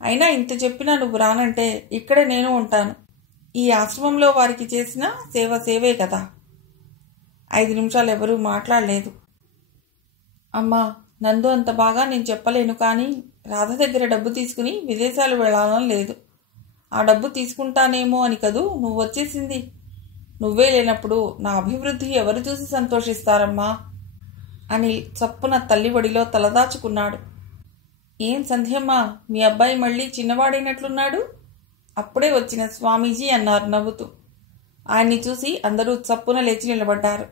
అయినా ఇంత చెప్పినా నువ్వు రానంటే ఇక్కడే నేను ఉంటాను. ఈ ఆశ్రమంలో వారికి చేసిన సేవే కదా. 5 నిమిషాలు ఎవరూ మాట్లాడలేదు. అమ్మా, నందు అంత బాగా నేను చెప్పలేను, కానీ రాధ దగ్గర డబ్బు తీసుకుని విదేశాలు వెళ్ళాలని లేదు. ఆ డబ్బు తీసుకుంటానేమో అని కదూ నువ్వు వచ్చేసింది. నువ్వే లేనప్పుడు నా అభివృద్ధి ఎవరు చూసి సంతోషిస్తారమ్మా అని చప్పున తల్లి ఒడిలో తలదాచుకున్నాడు. ఏం సంధ్యమ్మ, మీ అబ్బాయి మళ్ళీ చిన్నవాడైనట్లున్నాడు? అప్పుడే వచ్చిన స్వామీజీ అన్నారు నవ్వుతూ. ఆయన్ని చూసి అందరూ చప్పున లేచి నిలబడ్డారు.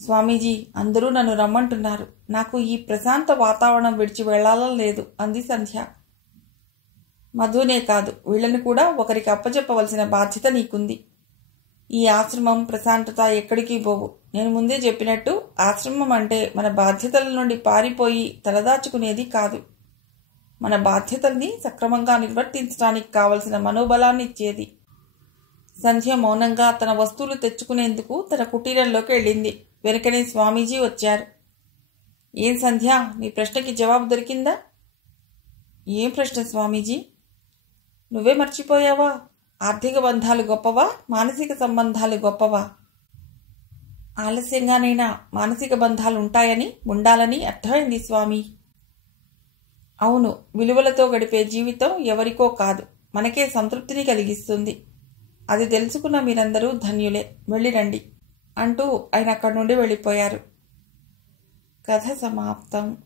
స్వామీజీ, అందరూ నన్ను రమ్మంటున్నారు. నాకు ఈ ప్రశాంత వాతావరణం విడిచి వెళ్లాలని లేదు అంది సంధ్య. మధునే కాదు, వీళ్ళని కూడా ఒకరికి అప్పచెప్పవలసిన బాధ్యత నీకుంది. ఈ ఆశ్రమం ప్రశాంతత ఎక్కడికి పోవు. నేను ముందే చెప్పినట్టు ఆశ్రమం అంటే మన బాధ్యతల నుండి పారిపోయి తలదాచుకునేది కాదు. మన బాధ్యతల్ని సక్రమంగా నిర్వర్తించడానికి కావలసిన మనోబలాన్ని ఇచ్చేది. సంధ్య మౌనంగా తన వస్తువులు తెచ్చుకునేందుకు తన కుటీరంలోకి వెళ్ళింది. వెనుకనే స్వామీజీ వచ్చారు. ఏం సంధ్య, నీ ప్రశ్నకి జవాబు దొరికిందా? ఏం ప్రశ్న స్వామీజీ? నువ్వే మర్చిపోయావా? ఆర్థిక బంధాలు గొప్పవా, మానసిక సంబంధాలు గొప్పవా? ఆలస్యంగానైనా మానసిక బంధాలు ఉంటాయని, ఉండాలని అర్థమైంది స్వామి. అవును, విలువలతో గడిపే జీవితం ఎవరికో కాదు, మనకే సంతృప్తిని కలిగిస్తుంది. అది తెలుసుకున్న మీరందరూ ధన్యులే. వెళ్ళిరండి అంటూ ఆయన అక్కడి నుండి వెళ్ళిపోయారు. కథ సమాప్తం.